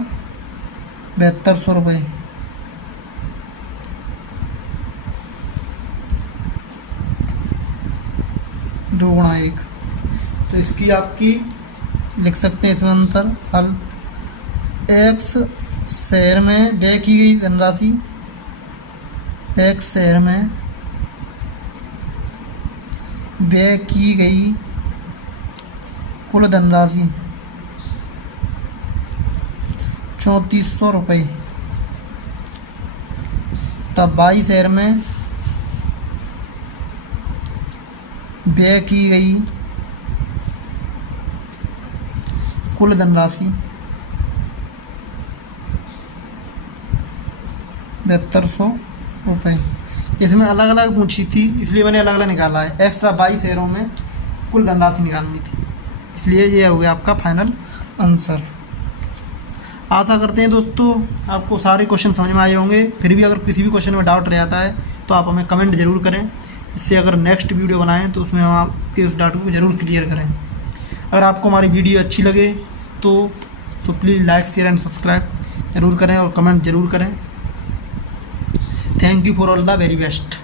7200 रुपये। दो गुणा 1, तो इसकी आपकी लिख सकते हैं इसमें अंतर हल। एक्स शहर में व्यय की गई धनराशि, एक्स शहर में व्यय की गई कुल धनराशि 3400 रुपये। तब 22 शहर में व्यय की गई कुल धनराशि 7200 रुपये। इसमें अलग अलग पूछी थी इसलिए मैंने अलग अलग निकाला है। एक्स था 22 शहरों में कुल धनराशि निकालनी थी, इसलिए ये हो गया आपका फाइनल आंसर। आशा करते हैं दोस्तों आपको सारे क्वेश्चन समझ में आए होंगे। फिर भी अगर किसी भी क्वेश्चन में डाउट रह जाता है तो आप हमें कमेंट ज़रूर करें, इससे अगर नेक्स्ट वीडियो बनाएं तो उसमें हम आपके उस डाउट को ज़रूर क्लियर करें। अगर आपको हमारी वीडियो अच्छी लगे तो please like share and subscribe ज़रूर करें और कमेंट ज़रूर करें। Thank you for all the very best.